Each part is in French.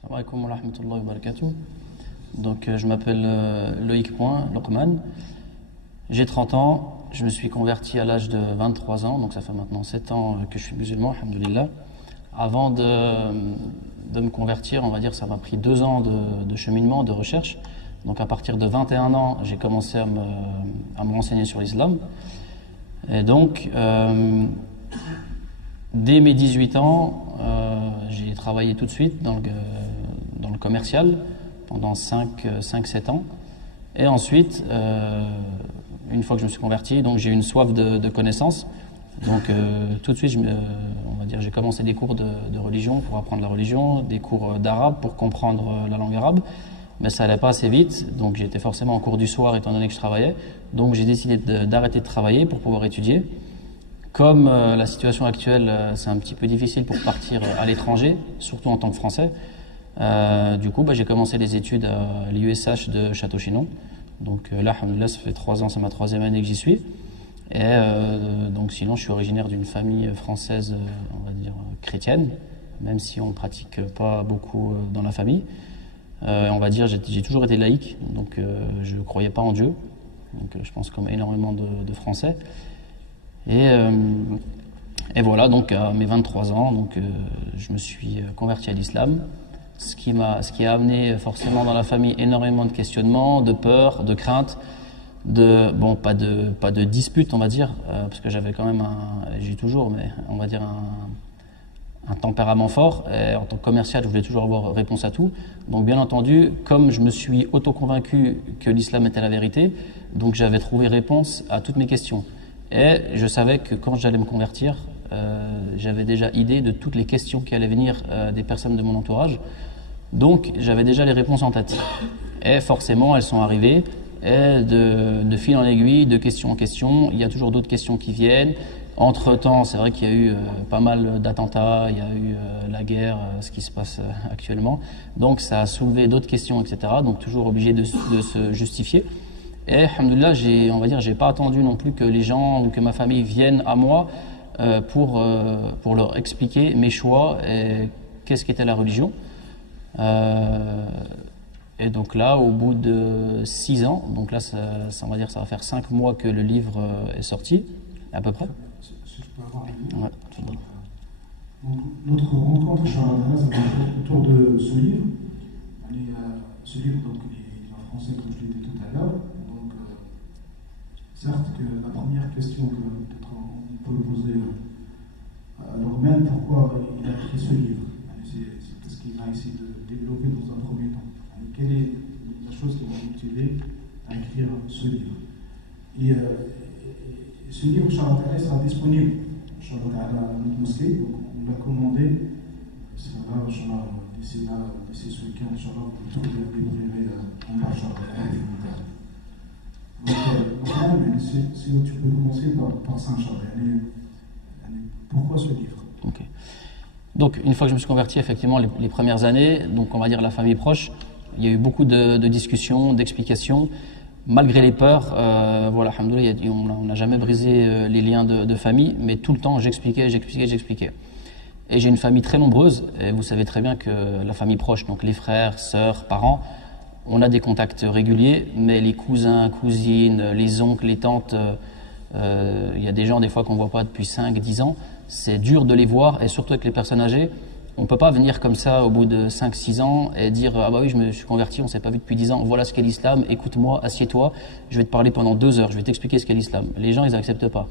Salam alaikum wa rahmatullahi wa barakatuh. Donc, je m'appelle Loïc Lokman. J'ai 30 ans. Je me suis converti à l'âge de 23 ans. Donc, ça fait maintenant 7 ans que je suis musulman, alhamdoulilah. Avant de me convertir, on va dire, ça m'a pris 2 ans de cheminement, de recherche. Donc, à partir de 21 ans, j'ai commencé à me renseigner sur l'islam. Et donc, dès mes 18 ans, j'ai travaillé tout de suite dans le commercial pendant 5-7 ans. Et ensuite, une fois que je me suis converti, donc j'ai eu une soif de connaissances. Donc tout de suite, on va dire, j'ai commencé des cours de religion pour apprendre la religion, des cours d'arabe pour comprendre la langue arabe. Mais ça n'allait pas assez vite, donc j'étais forcément en cours du soir étant donné que je travaillais. Donc j'ai décidé d'arrêter de travailler pour pouvoir étudier. Comme la situation actuelle, c'est un petit peu difficile pour partir à l'étranger, surtout en tant que Français. Du coup, j'ai commencé les études à l'IUSH de Château-Chinon. Donc là, alhamdoulilah, ça fait 3 ans, c'est ma 3e année que j'y suis. Et donc sinon, je suis originaire d'une famille française, on va dire chrétienne, même si on ne pratique pas beaucoup dans la famille. On va dire, j'ai toujours été laïque, donc je ne croyais pas en Dieu. Donc je pense comme énormément de Français. Et voilà, donc à mes 23 ans, donc, je me suis converti à l'islam, ce qui a amené forcément dans la famille énormément de questionnements, de peurs, de craintes, pas de disputes, on va dire, parce que j'avais quand même j'ai toujours, mais on va dire un tempérament fort. Et en tant que commercial, je voulais toujours avoir réponse à tout. Donc bien entendu, comme je me suis auto-convaincu que l'islam était la vérité, donc j'avais trouvé réponse à toutes mes questions. Et je savais que quand j'allais me convertir, j'avais déjà idée de toutes les questions qui allaient venir des personnes de mon entourage. Donc j'avais déjà les réponses en tête. Et forcément, elles sont arrivées. Et de fil en aiguille, de question en question, il y a toujours d'autres questions qui viennent. Entre-temps, c'est vrai qu'il y a eu pas mal d'attentats, il y a eu la guerre, ce qui se passe actuellement. Donc ça a soulevé d'autres questions, etc. Donc toujours obligé de se justifier. Et alhamdoulilah, j'ai pas attendu non plus que les gens ou que ma famille viennent à moi pour leur expliquer mes choix et qu'est-ce qu'était la religion. Et donc là, au bout de 6 ans, donc là, on va dire, ça va faire 5 mois que le livre est sorti, à peu près. Si je peux avoir un livre. Ouais. Donc, notre rencontre, Inch'Allah, ça va être autour de ce livre. Ce livre, donc, il est en français, comme je l'ai dit tout à l'heure. Donc, certes que la première question que peut-être on peut poser à Norman, pourquoi il a écrit ce livre? C'est ce qu'il a essayé de développer dans un premier temps. Quelle est la chose qui m'a motivé à écrire ce livre? Et ce livre, Inch'Allah, sera disponible à notre mosquée. Donc, on l'a commandé. C'est là, Inch'Allah, d'ici ce week-end, Inch'Allah, vous trouvez un livre imprimé en bas, Inch'Allah. Donc, si tu peux commencer par ça, Inch'Allah. Pourquoi ce livre? Ok. Donc, une fois que je me suis converti, effectivement, les premières années, donc on va dire la famille proche, il y a eu beaucoup de discussions, d'explications. Malgré les peurs, voilà, alhamdoulilah, on n'a jamais brisé les liens de famille, mais tout le temps, j'expliquais. Et j'ai une famille très nombreuse, et vous savez très bien que la famille proche, donc les frères, sœurs, parents, on a des contacts réguliers, mais les cousins, cousines, les oncles, les tantes, il y a des gens des fois qu'on ne voit pas depuis 5-10 ans, c'est dur de les voir, et surtout avec les personnes âgées. On ne peut pas venir comme ça au bout de 5-6 ans et dire « Ah bah oui, je me suis converti, on ne s'est pas vu depuis 10 ans, voilà ce qu'est l'islam, écoute-moi, assieds-toi, je vais te parler pendant 2 heures, je vais t'expliquer ce qu'est l'islam. » Les gens, ils n'acceptent pas.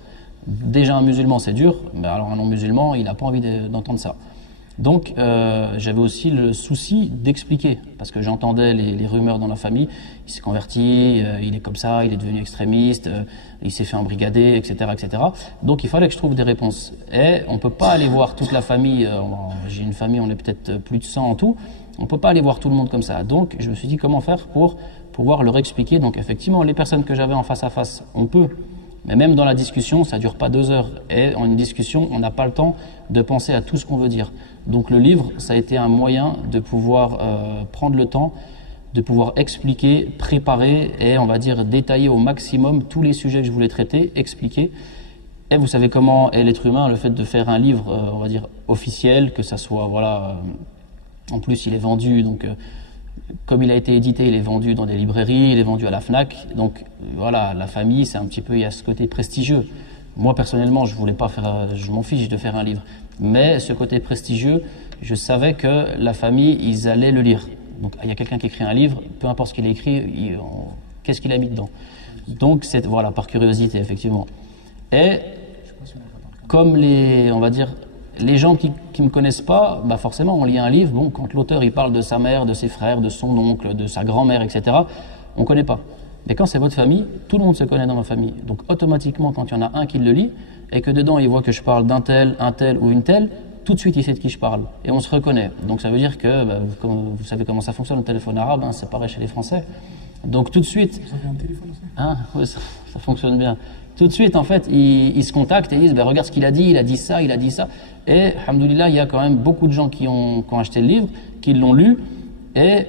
Déjà un musulman, c'est dur, mais alors un non-musulman, il n'a pas envie d'entendre ça. Donc j'avais aussi le souci d'expliquer, parce que j'entendais les rumeurs dans la famille, il s'est converti, il est comme ça, il est devenu extrémiste, il s'est fait embrigader, etc., etc. Donc il fallait que je trouve des réponses. Et on ne peut pas aller voir toute la famille, j'ai une famille, on est peut-être plus de 100 en tout, on ne peut pas aller voir tout le monde comme ça. Donc je me suis dit comment faire pour pouvoir leur expliquer. Donc effectivement, les personnes que j'avais en face à face, on peut. Mais même dans la discussion, ça ne dure pas 2 heures. Et en une discussion, on n'a pas le temps de penser à tout ce qu'on veut dire. Donc le livre, ça a été un moyen de pouvoir prendre le temps, de pouvoir expliquer, préparer et on va dire détailler au maximum tous les sujets que je voulais traiter, expliquer. Et vous savez comment est l'être humain, le fait de faire un livre, on va dire officiel, que ça soit voilà En plus, il est vendu, donc comme il a été édité, il est vendu dans des librairies, il est vendu à la Fnac. Donc voilà, la famille, c'est un petit peu, il y a ce côté prestigieux. Moi personnellement, je voulais pas faire, je m'en fiche de faire un livre, mais ce côté prestigieux, je savais que la famille, ils allaient le lire. Donc il y a quelqu'un qui écrit un livre, peu importe ce qu'il a écrit, qu'est-ce qu'il a mis dedans. Donc c'est voilà, par curiosité effectivement. Et comme on va dire, les gens qui me connaissent pas, bah forcément on lit un livre. Bon, quand l'auteur il parle de sa mère, de ses frères, de son oncle, de sa grand-mère, etc. On connaît pas. Mais quand c'est votre famille, tout le monde se connaît dans ma famille. Donc automatiquement, quand il y en a un qui le lit et que dedans il voit que je parle d'un tel, un tel ou une telle, tout de suite il sait de qui je parle et on se reconnaît. Donc ça veut dire que, bah, comme vous savez comment ça fonctionne le téléphone arabe, hein, c'est pareil chez les Français. Donc tout de suite, Vous avez un téléphone aussi? hein, ouais, ça fonctionne bien. Tout de suite, en fait, ils se contactent et ils disent ben, regarde ce qu'il a dit ça, il a dit ça. Et, alhamdoulilah, il y a quand même beaucoup de gens qui ont acheté le livre, qui l'ont lu. Et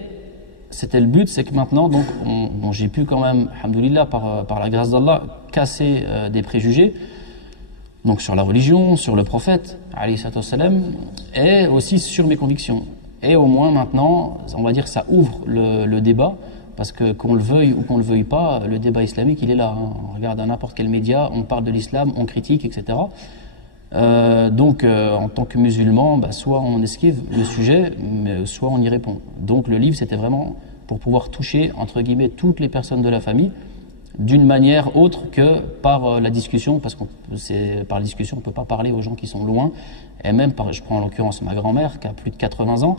c'était le but, c'est que maintenant, donc, bon, j'ai pu quand même, alhamdoulilah, par la grâce d'Allah, casser des préjugés. Donc sur la religion, sur le prophète, alayhi salatu wassalam, et aussi sur mes convictions. Et au moins maintenant, on va dire, ça ouvre le débat. Parce que qu'on le veuille ou qu'on le veuille pas, le débat islamique, il est là. Hein. On regarde à n'importe quel média, on parle de l'islam, on critique, etc. Donc, en tant que musulman, bah, soit on esquive le sujet, mais soit on y répond. Donc, le livre, c'était vraiment pour pouvoir toucher, entre guillemets, toutes les personnes de la famille, d'une manière autre que par la discussion, parce que par la discussion, on ne peut pas parler aux gens qui sont loin. Et même, je prends en l'occurrence ma grand-mère, qui a plus de 80 ans,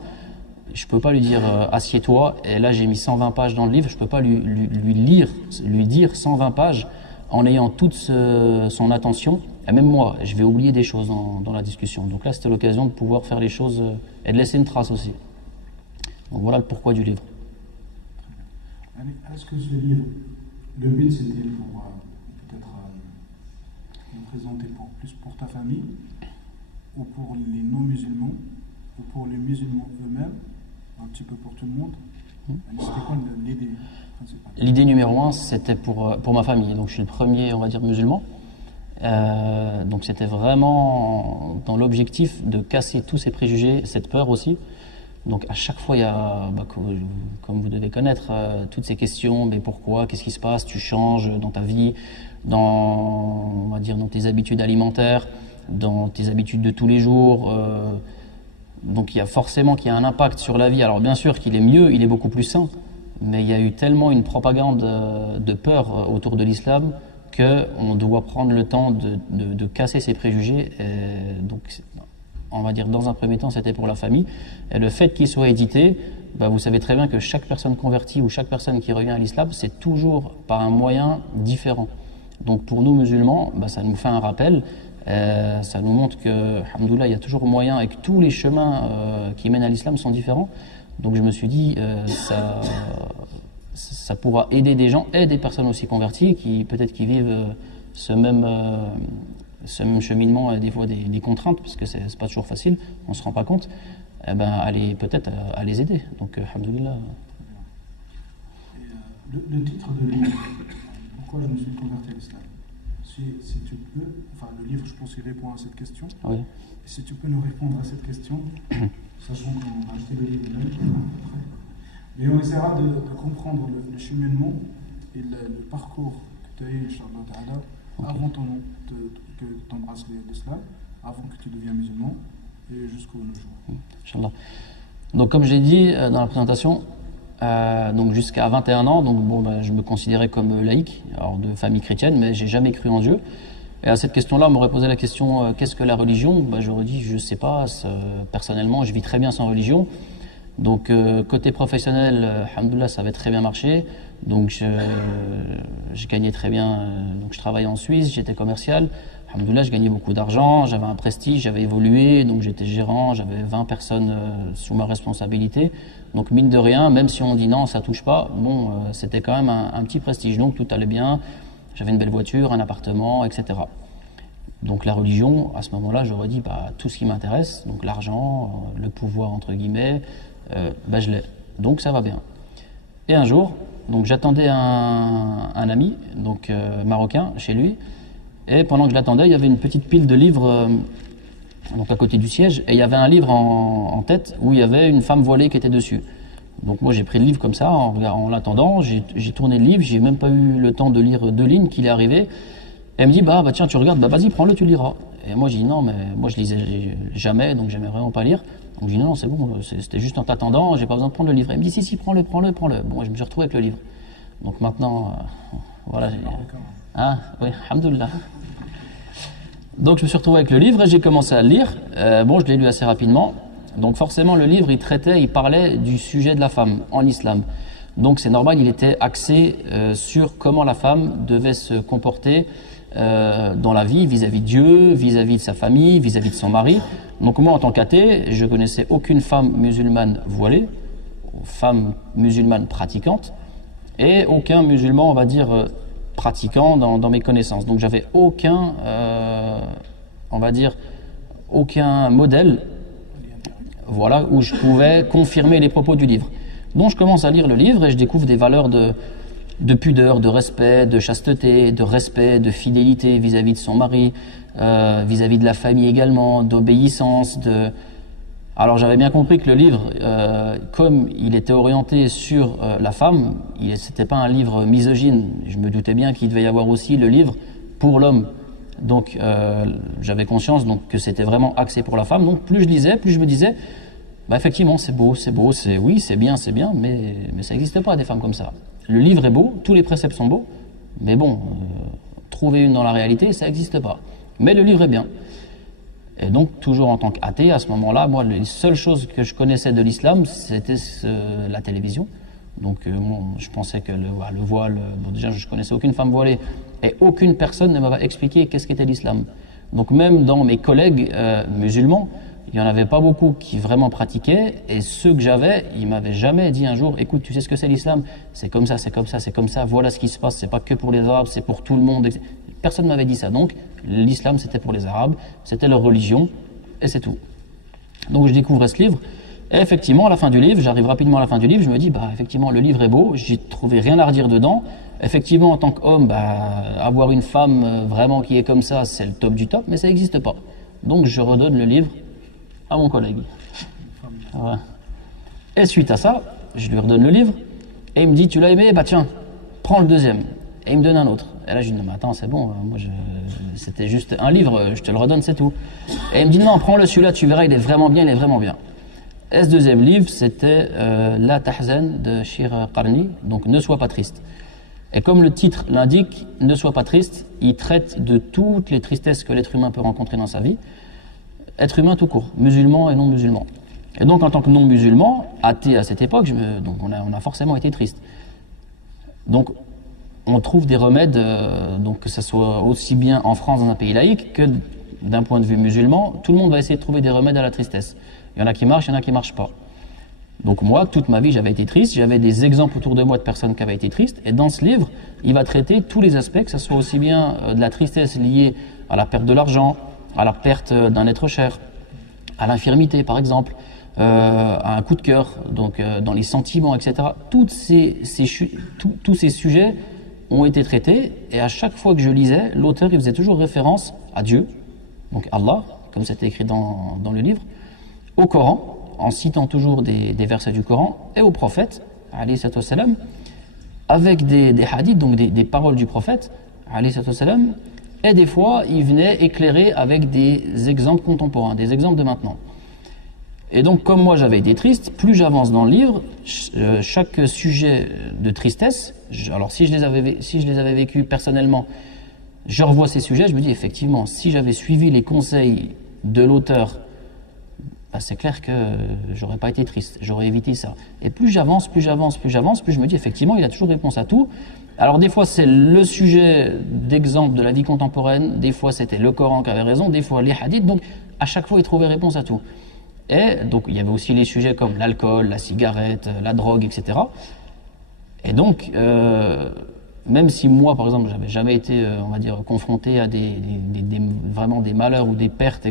je ne peux pas lui dire assieds-toi, et là j'ai mis 120 pages dans le livre, je ne peux pas lui dire 120 pages en ayant toute son attention, et même moi, je vais oublier des choses dans la discussion. Donc là c'était l'occasion de pouvoir faire les choses et de laisser une trace aussi. Donc voilà le pourquoi du livre. Est-ce que ce livre, le but c'était pour peut-être le présenter plus pour ta famille, ou pour les non-musulmans, ou pour les musulmans eux-mêmes, un petit peu pour tout le monde? C'était quoi l'idée principale? L'idée numéro 1, c'était pour ma famille. Donc je suis le premier, on va dire, musulman. Donc c'était vraiment dans l'objectif de casser tous ces préjugés, cette peur aussi. Donc à chaque fois, il y a, comme vous devez connaître, toutes ces questions, mais pourquoi, qu'est-ce qui se passe, tu changes dans ta vie, on va dire, dans tes habitudes alimentaires, dans tes habitudes de tous les jours. Donc il y a forcément qu'il y a un impact sur la vie. Alors bien sûr qu'il est mieux, il est beaucoup plus sain, mais il y a eu tellement une propagande de peur autour de l'islam qu'on doit prendre le temps de casser ces préjugés. Et donc on va dire dans un premier temps c'était pour la famille. Et le fait qu'il soit édité, vous savez très bien que chaque personne convertie ou chaque personne qui revient à l'islam, c'est toujours par un moyen différent. Donc pour nous musulmans, ça nous fait un rappel. Ça nous montre que, alhamdoulilah, il y a toujours moyen et que tous les chemins qui mènent à l'islam sont différents. Donc je me suis dit, ça pourra aider des gens et des personnes aussi converties qui peut-être qui vivent ce même cheminement et des fois des contraintes, parce que c'est pas toujours facile, on se rend pas compte, peut-être à les aider. Donc alhamdoulilah. Le titre de livre, pourquoi je me suis converti à l'islam? Si tu peux, le livre, je pense qu'il répond à cette question. Oui. Et si tu peux nous répondre à cette question, sachant qu'on va acheter le livre après. Mais on essaiera de comprendre le cheminement et le parcours que tu as eu, Inch'Allah, avant que tu embrasses l'islam, avant que tu deviennes musulman, et jusqu'au jour. Inch'Allah. Donc comme j'ai dit dans la présentation, donc jusqu'à 21 ans, donc je me considérais comme laïc, alors de famille chrétienne, mais j'ai jamais cru en Dieu. Et à cette question-là, on m'aurait posé la question qu'est-ce que la religion? J'aurais dit je sais pas. Personnellement, je vis très bien sans religion. Donc côté professionnel, alhamdoulilah, ça avait très bien marché. Donc je gagnais très bien. Donc je travaillais en Suisse, j'étais commercial. Alhamdoulilah, je gagnais beaucoup d'argent, j'avais un prestige, j'avais évolué, donc j'étais gérant, j'avais 20 personnes sous ma responsabilité. Donc mine de rien, même si on dit non, ça touche pas, c'était quand même un petit prestige. Donc tout allait bien, j'avais une belle voiture, un appartement, etc. Donc la religion, à ce moment-là, j'aurais dit tout ce qui m'intéresse, donc l'argent, le pouvoir entre guillemets, je l'ai. Donc ça va bien. Et un jour, donc j'attendais un ami, donc marocain, chez lui. Et pendant que je l'attendais, il y avait une petite pile de livres donc à côté du siège, et il y avait un livre en tête où il y avait une femme voilée qui était dessus. Donc moi j'ai pris le livre comme ça, en l'attendant, j'ai tourné le livre, j'ai même pas eu le temps de lire 2 lignes qu'il est arrivé. Elle me dit bah tiens tu regardes, bah vas-y prends-le, tu liras. Et moi j'ai dit non mais moi je lisais jamais, donc j'aimais vraiment pas lire. Donc j'ai dit non c'est bon, c'était juste en t'attendant, j'ai pas besoin de prendre le livre. Elle me dit si prends-le. Bon je me suis retrouvé avec le livre. Donc maintenant voilà. Ah oui, alhamdoulilah. Donc je me suis retrouvé avec le livre et j'ai commencé à le lire. Bon je l'ai lu assez rapidement. Donc forcément le livre il parlait du sujet de la femme en islam. Donc c'est normal, il était axé sur comment la femme devait se comporter dans la vie vis-à-vis de Dieu, vis-à-vis de sa famille, vis-à-vis de son mari. Donc moi en tant qu'athée, je connaissais aucune femme musulmane voilée, femme musulmane pratiquante, et aucun musulman, on va dire, pratiquant dans mes connaissances. Donc j'avais aucun, on va dire, aucun modèle, voilà, où je pouvais confirmer les propos du livre. Donc je commence à lire le livre et je découvre des valeurs de pudeur, de respect, de chasteté, de respect, de fidélité vis-à-vis de son mari, vis-à-vis de la famille également, d'obéissance. Alors j'avais bien compris que le livre, comme il était orienté sur la femme, c'était pas un livre misogyne. Je me doutais bien qu'il devait y avoir aussi le livre pour l'homme. Donc j'avais conscience que c'était vraiment axé pour la femme. Donc plus je lisais, plus je me disais bah effectivement, c'est beau, oui, c'est bien, mais ça n'existe pas des femmes comme ça. Le livre est beau, tous les préceptes sont beaux, mais bon, trouver une dans la réalité, ça n'existe pas. Mais le livre est bien. Et donc, toujours en tant qu'athée, à ce moment-là, moi, les seules choses que je connaissais de l'islam, c'était la télévision. Donc, je pensais que le voile, bon, déjà, je ne connaissais aucune femme voilée, et aucune personne ne m'avait expliqué qu'est-ce qu'était l'islam. Donc, même dans mes collègues musulmans, il n'y en avait pas beaucoup qui vraiment pratiquaient, et ceux que j'avais, ils m'avaient jamais dit un jour, écoute, tu sais ce que c'est l'islam? C'est comme ça, c'est comme ça, c'est comme ça, voilà ce qui se passe, c'est pas que pour les Arabes, c'est pour tout le monde. Personne ne m'avait dit ça, donc l'islam c'était pour les Arabes, c'était leur religion, et c'est tout. Donc je découvrais ce livre, et effectivement, à la fin du livre, j'arrive rapidement à la fin du livre, je me dis, bah effectivement, le livre est beau, j'ai trouvé rien à redire dedans. Effectivement, en tant qu'homme, bah, avoir une femme vraiment qui est comme ça, c'est le top du top, mais ça n'existe pas. Donc je redonne le livre à mon collègue. Voilà. Et suite à ça, je lui redonne le livre et il me dit tu l'as aimé, bah tiens, prends le deuxième. Et il me donne un autre. Et là je lui dis non mais attends c'est bon, moi c'était juste un livre, je te le redonne c'est tout. Et il me dit non prends-le celui-là, tu verras il est vraiment bien, Et ce deuxième livre c'était La Tahzan de Shir Qarni, donc ne sois pas triste. Et comme le titre l'indique, ne sois pas triste, il traite de toutes les tristesses que l'être humain peut rencontrer dans sa vie. Être humain tout court, musulman et non musulman. Et donc en tant que non musulman, athée à cette époque, donc on a forcément été triste. Donc on trouve des remèdes, donc que ce soit aussi bien en France dans un pays laïque que d'un point de vue musulman, tout le monde va essayer de trouver des remèdes à la tristesse. Il y en a qui marchent, il y en a qui ne marchent pas. Donc moi, toute ma vie, j'avais été triste, j'avais des exemples autour de moi de personnes qui avaient été tristes, et dans ce livre, il va traiter tous les aspects, que ce soit aussi bien de la tristesse liée à la perte de l'argent, à la perte d'un être cher, à l'infirmité par exemple, à un coup de cœur, donc dans les sentiments, etc. Tous ces sujets ont été traités, et à chaque fois que je lisais, l'auteur il faisait toujours référence à Dieu, donc Allah, comme c'était écrit dans le livre, au Coran, en citant toujours des versets du Coran, et au prophète, alayhi salatu wassalam, avec des hadiths, donc des paroles du prophète, alayhi salatu wassalam, et des fois, il venait éclairer avec des exemples contemporains, des exemples de maintenant. Et donc, comme moi j'avais été triste, plus j'avance dans le livre, chaque sujet de tristesse, alors si je les avais vécus personnellement, je revois ces sujets, je me dis effectivement, si j'avais suivi les conseils de l'auteur, bah c'est clair que j'aurais pas été triste, j'aurais évité ça. Et plus j'avance, plus je me dis effectivement, il a toujours réponse à tout. Alors des fois c'est le sujet d'exemple de la vie contemporaine, des fois c'était le Coran qui avait raison, des fois les hadiths, donc à chaque fois il trouvait réponse à tout. Et donc il y avait aussi les sujets comme l'alcool, la cigarette, la drogue, etc. Et donc même si moi par exemple j'avais jamais été, on va dire, confronté à vraiment des malheurs ou des pertes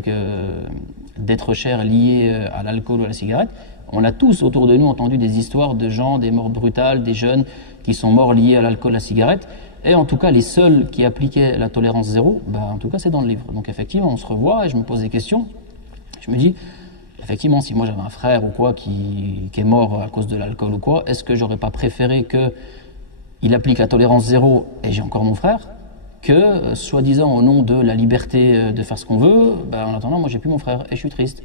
d'être cher liés à l'alcool ou à la cigarette, on a tous autour de nous entendu des histoires de gens, des morts brutales, des jeunes qui sont morts liés à l'alcool, à la cigarette. Et en tout cas, les seuls qui appliquaient la tolérance zéro, bah, en tout cas, c'est dans le livre. Donc effectivement, on se revoit et je me pose des questions. Je me dis, effectivement, si moi j'avais un frère ou quoi qui est mort à cause de l'alcool ou quoi, est-ce que j'aurais pas préféré qu'il applique la tolérance zéro et j'ai encore mon frère, que, soi-disant, au nom de la liberté de faire ce qu'on veut, en attendant, moi j'ai plus mon frère et je suis triste.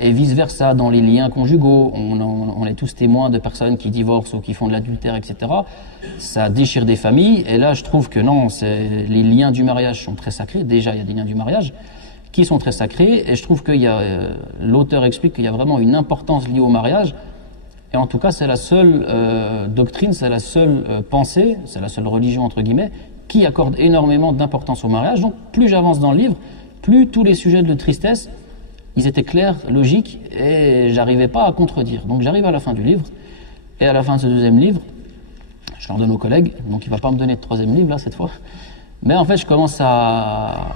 Et vice-versa, dans les liens conjugaux, on est tous témoins de personnes qui divorcent ou qui font de l'adultère, etc. Ça déchire des familles, et là je trouve que non, les liens du mariage sont très sacrés. Déjà, il y a des liens du mariage qui sont très sacrés, et je trouve que l'auteur explique qu'il y a vraiment une importance liée au mariage, et en tout cas c'est la seule doctrine, c'est la seule pensée, c'est la seule religion entre guillemets, qui accorde énormément d'importance au mariage. Donc plus j'avance dans le livre, plus tous les sujets de tristesse, ils étaient clairs, logiques, et j'arrivais pas à contredire. Donc j'arrive à la fin du livre, et à la fin de ce deuxième livre, je leur donne aux collègues, donc il va pas me donner de troisième livre là cette fois, mais en fait je commence à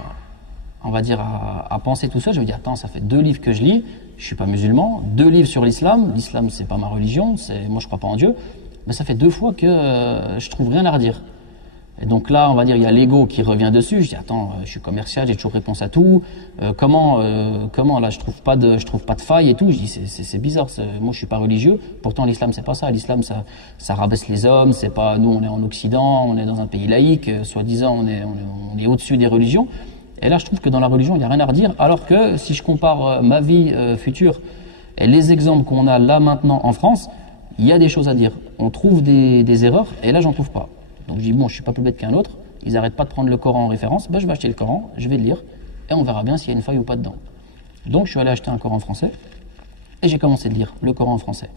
penser tout seul. Je me dis, attends, ça fait 2 livres que je lis, je suis pas musulman, 2 livres sur l'islam c'est pas ma religion, moi je crois pas en Dieu, mais ça fait 2 fois que je trouve rien à redire. Et donc là, on va dire, il y a l'ego qui revient dessus. Je dis, attends, je suis commercial, j'ai toujours réponse à tout. Comment là, je trouve pas de faille et tout. Je dis, c'est bizarre. Moi, je suis pas religieux. Pourtant, l'islam, c'est pas ça. L'islam, ça rabaisse les hommes. C'est pas, nous, on est en Occident, on est dans un pays laïque. Soi-disant, on est au-dessus des religions. Et là, je trouve que dans la religion, il y a rien à redire. Alors que si je compare ma vie future et les exemples qu'on a là maintenant en France, il y a des choses à dire. On trouve des erreurs, et là, j'en trouve pas. Donc je dis, bon, je suis pas plus bête qu'un autre, ils n'arrêtent pas de prendre le Coran en référence, je vais acheter le Coran, je vais le lire, et on verra bien s'il y a une faille ou pas dedans. Donc je suis allé acheter un Coran français, et j'ai commencé de lire le Coran en français.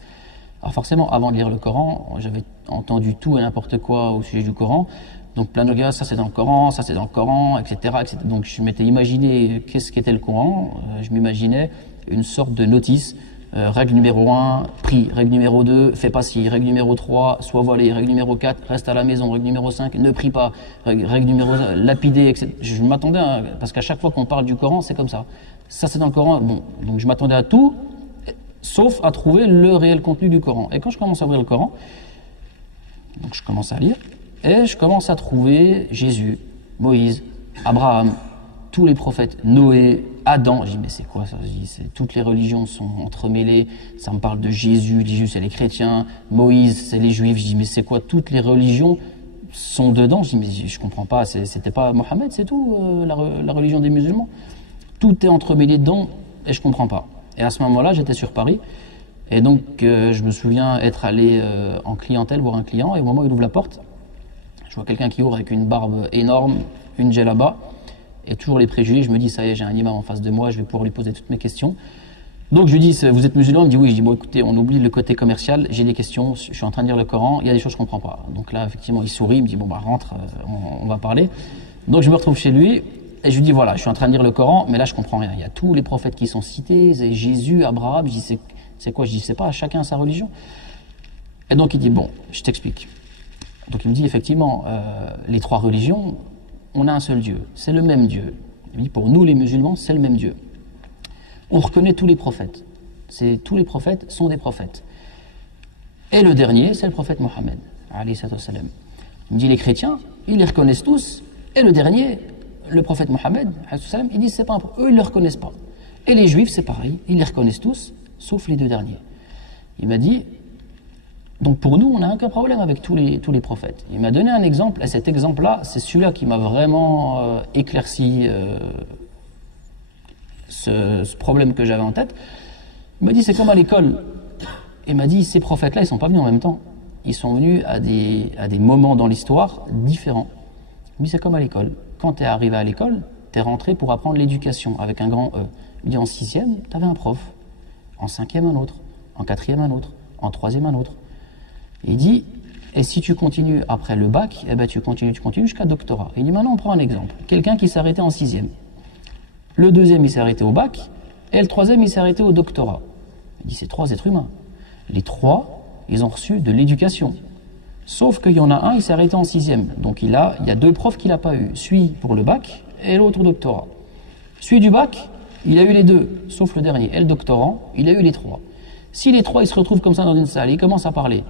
Alors forcément, avant de lire le Coran, j'avais entendu tout et n'importe quoi au sujet du Coran, donc plein de gars, ça c'est dans le Coran, ça c'est dans le Coran, etc. etc. Donc je m'étais imaginé qu'est-ce qu'était le Coran, je m'imaginais une sorte de notice. Règle numéro 1, prie. Règle numéro 2, fais pas ci. Règle numéro 3, sois voilé. Règle numéro 4, reste à la maison. Règle numéro 5, ne prie pas. Règle numéro 5, lapider, etc. Je m'attendais parce qu'à chaque fois qu'on parle du Coran, c'est comme ça. Ça, c'est dans le Coran. Bon, donc je m'attendais à tout, sauf à trouver le réel contenu du Coran. Et quand je commence à ouvrir le Coran, donc je commence à lire, et je commence à trouver Jésus, Moïse, Abraham, tous les prophètes, Noé, Adam. Je dis, mais c'est quoi ça? Je dis, toutes les religions sont entremêlées. Ça me parle de Jésus. Jésus, c'est les chrétiens. Moïse, c'est les juifs. Je dis, mais c'est quoi? Toutes les religions sont dedans. Je dis, mais je comprends pas. C'était pas Mohammed, c'est tout, la religion des musulmans. Tout est entremêlé dedans et je comprends pas. Et à ce moment-là, j'étais sur Paris. Et donc, je me souviens être allé en clientèle voir un client. Et au moment où il ouvre la porte, je vois quelqu'un qui ouvre avec une barbe énorme, une djellaba. Et toujours les préjugés, je me dis, ça y est, j'ai un imam en face de moi, je vais pouvoir lui poser toutes mes questions. Donc je lui dis, vous êtes musulman? Il me dit oui. Je dis, bon écoutez, on oublie le côté commercial, j'ai des questions, je suis en train de lire le Coran, il y a des choses que je ne comprends pas. Donc là, effectivement, il sourit, il me dit, bon rentre, on va parler. Donc je me retrouve chez lui, et je lui dis, voilà, je suis en train de lire le Coran, mais là je ne comprends rien. Il y a tous les prophètes qui sont cités, Jésus, Abraham, je dis, c'est quoi? Je dis, c'est pas, chacun a sa religion. Et donc il dit, bon, je t'explique. Donc il me dit, effectivement, les 3 religions, on a un seul Dieu, c'est le même Dieu. Il dit, pour nous les musulmans, c'est le même Dieu. On reconnaît tous les prophètes. Tous les prophètes sont des prophètes. Et le dernier, c'est le prophète Mohammed, alayhi salam. Il me dit, les chrétiens, ils les reconnaissent tous. Et le dernier, le prophète Mohammed, alayhi salam, ils disent, c'est pas eux, ils ne le reconnaissent pas. Et les juifs, c'est pareil, ils les reconnaissent tous, sauf les 2 derniers. Il m'a dit, donc pour nous, on n'a aucun problème avec tous les prophètes. Il m'a donné un exemple, et cet exemple-là, c'est celui-là qui m'a vraiment éclairci ce problème que j'avais en tête. Il m'a dit, c'est comme à l'école. Il m'a dit, ces prophètes-là, ils ne sont pas venus en même temps. Ils sont venus à des moments dans l'histoire différents. Il me dit, c'est comme à l'école. Quand tu es arrivé à l'école, tu es rentré pour apprendre l'éducation, avec un grand E. Il me dit, en 6e, tu avais un prof. En 5e, un autre. En 4e, un autre. En 3e, un autre. Il dit, et si tu continues après le bac, eh ben tu continues jusqu'à doctorat. Il dit, maintenant on prend un exemple. Quelqu'un qui s'est arrêté en 6e. Le 2e, il s'est arrêté au bac, et le 3e, il s'est arrêté au doctorat. Il dit, c'est 3 êtres humains. Les 3, ils ont reçu de l'éducation. Sauf qu'il y en a un, il s'est arrêté en 6e. Donc il y a 2 profs qu'il n'a pas eu. Celui pour le bac, et l'autre au doctorat. Celui du bac, il a eu les 2, sauf le dernier. Et le doctorant, il a eu les 3. Si les 3, ils se retrouvent comme ça dans une salle, ils commencent à parler.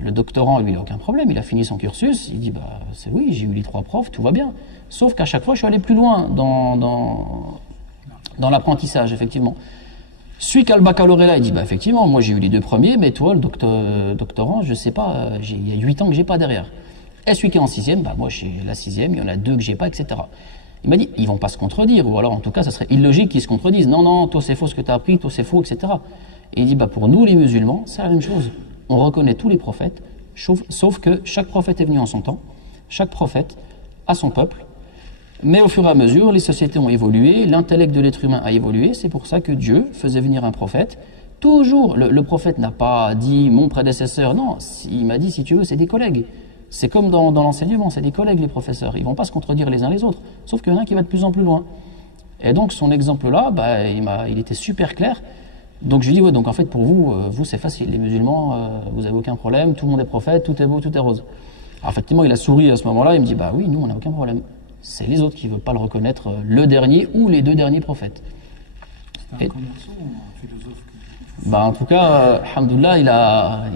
Le doctorant, lui, il n'a aucun problème, il a fini son cursus, il dit, c'est oui, j'ai eu les 3 profs, tout va bien. Sauf qu'à chaque fois, je suis allé plus loin dans l'apprentissage, effectivement. Celui qui a le baccalauréat, il dit, bah effectivement, moi j'ai eu les 2 premiers, mais toi, le doctorant, je sais pas, il y a 8 ans que j'ai pas derrière. Et celui qui est en 6e, bah moi j'ai la 6e, il y en a 2 que j'ai pas, etc. Il m'a dit, ils vont pas se contredire, ou alors en tout cas, ça serait illogique qu'ils se contredisent. Non, non, toi c'est faux ce que tu as appris, toi c'est faux, etc. Et il dit, bah pour nous les musulmans, c'est la même chose. On reconnaît tous les prophètes, sauf que chaque prophète est venu en son temps, chaque prophète a son peuple, mais au fur et à mesure, les sociétés ont évolué, l'intellect de l'être humain a évolué, c'est pour ça que Dieu faisait venir un prophète. Toujours, le prophète n'a pas dit mon prédécesseur, non, il m'a dit, si tu veux, c'est des collègues. C'est comme dans l'enseignement, c'est des collègues les professeurs, ils ne vont pas se contredire les uns les autres, sauf qu'il y en a un qui va de plus en plus loin. Et donc son exemple-là, bah, il était super clair. Donc je lui dis, ouais, donc en fait pour vous c'est facile, les musulmans, vous n'avez aucun problème, tout le monde est prophète, tout est beau, tout est rose. Alors effectivement il a souri à ce moment-là, il me dit, bah oui, nous on n'a aucun problème. C'est les autres qui ne veulent pas le reconnaître, le dernier ou les 2 derniers prophètes. C'est un commerçant ou un philosophe Bah en tout cas, alhamdoulilah,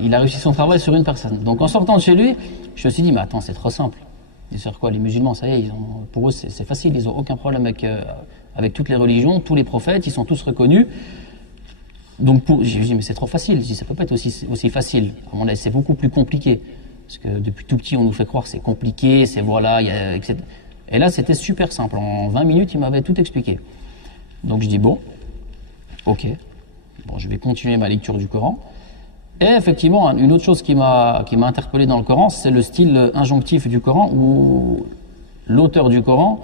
il a réussi son travail sur une personne. Donc en sortant de chez lui, je me suis dit, mais attends, c'est trop simple. C'est-à-dire quoi, les musulmans, ça y est, pour eux c'est facile, ils n'ont aucun problème avec toutes les religions, tous les prophètes, ils sont tous reconnus. Donc j'ai dit, mais c'est trop facile. J'ai dit, ça peut pas être aussi facile. À mon avis, c'est beaucoup plus compliqué. Parce que depuis tout petit, on nous fait croire que c'est compliqué, c'est voilà, etc. Et là, c'était super simple. En 20 minutes, il m'avait tout expliqué. Donc je dis, bon, ok, bon, je vais continuer ma lecture du Coran. Et effectivement, une autre chose qui m'a interpellé dans le Coran, c'est le style injonctif du Coran, où l'auteur du Coran,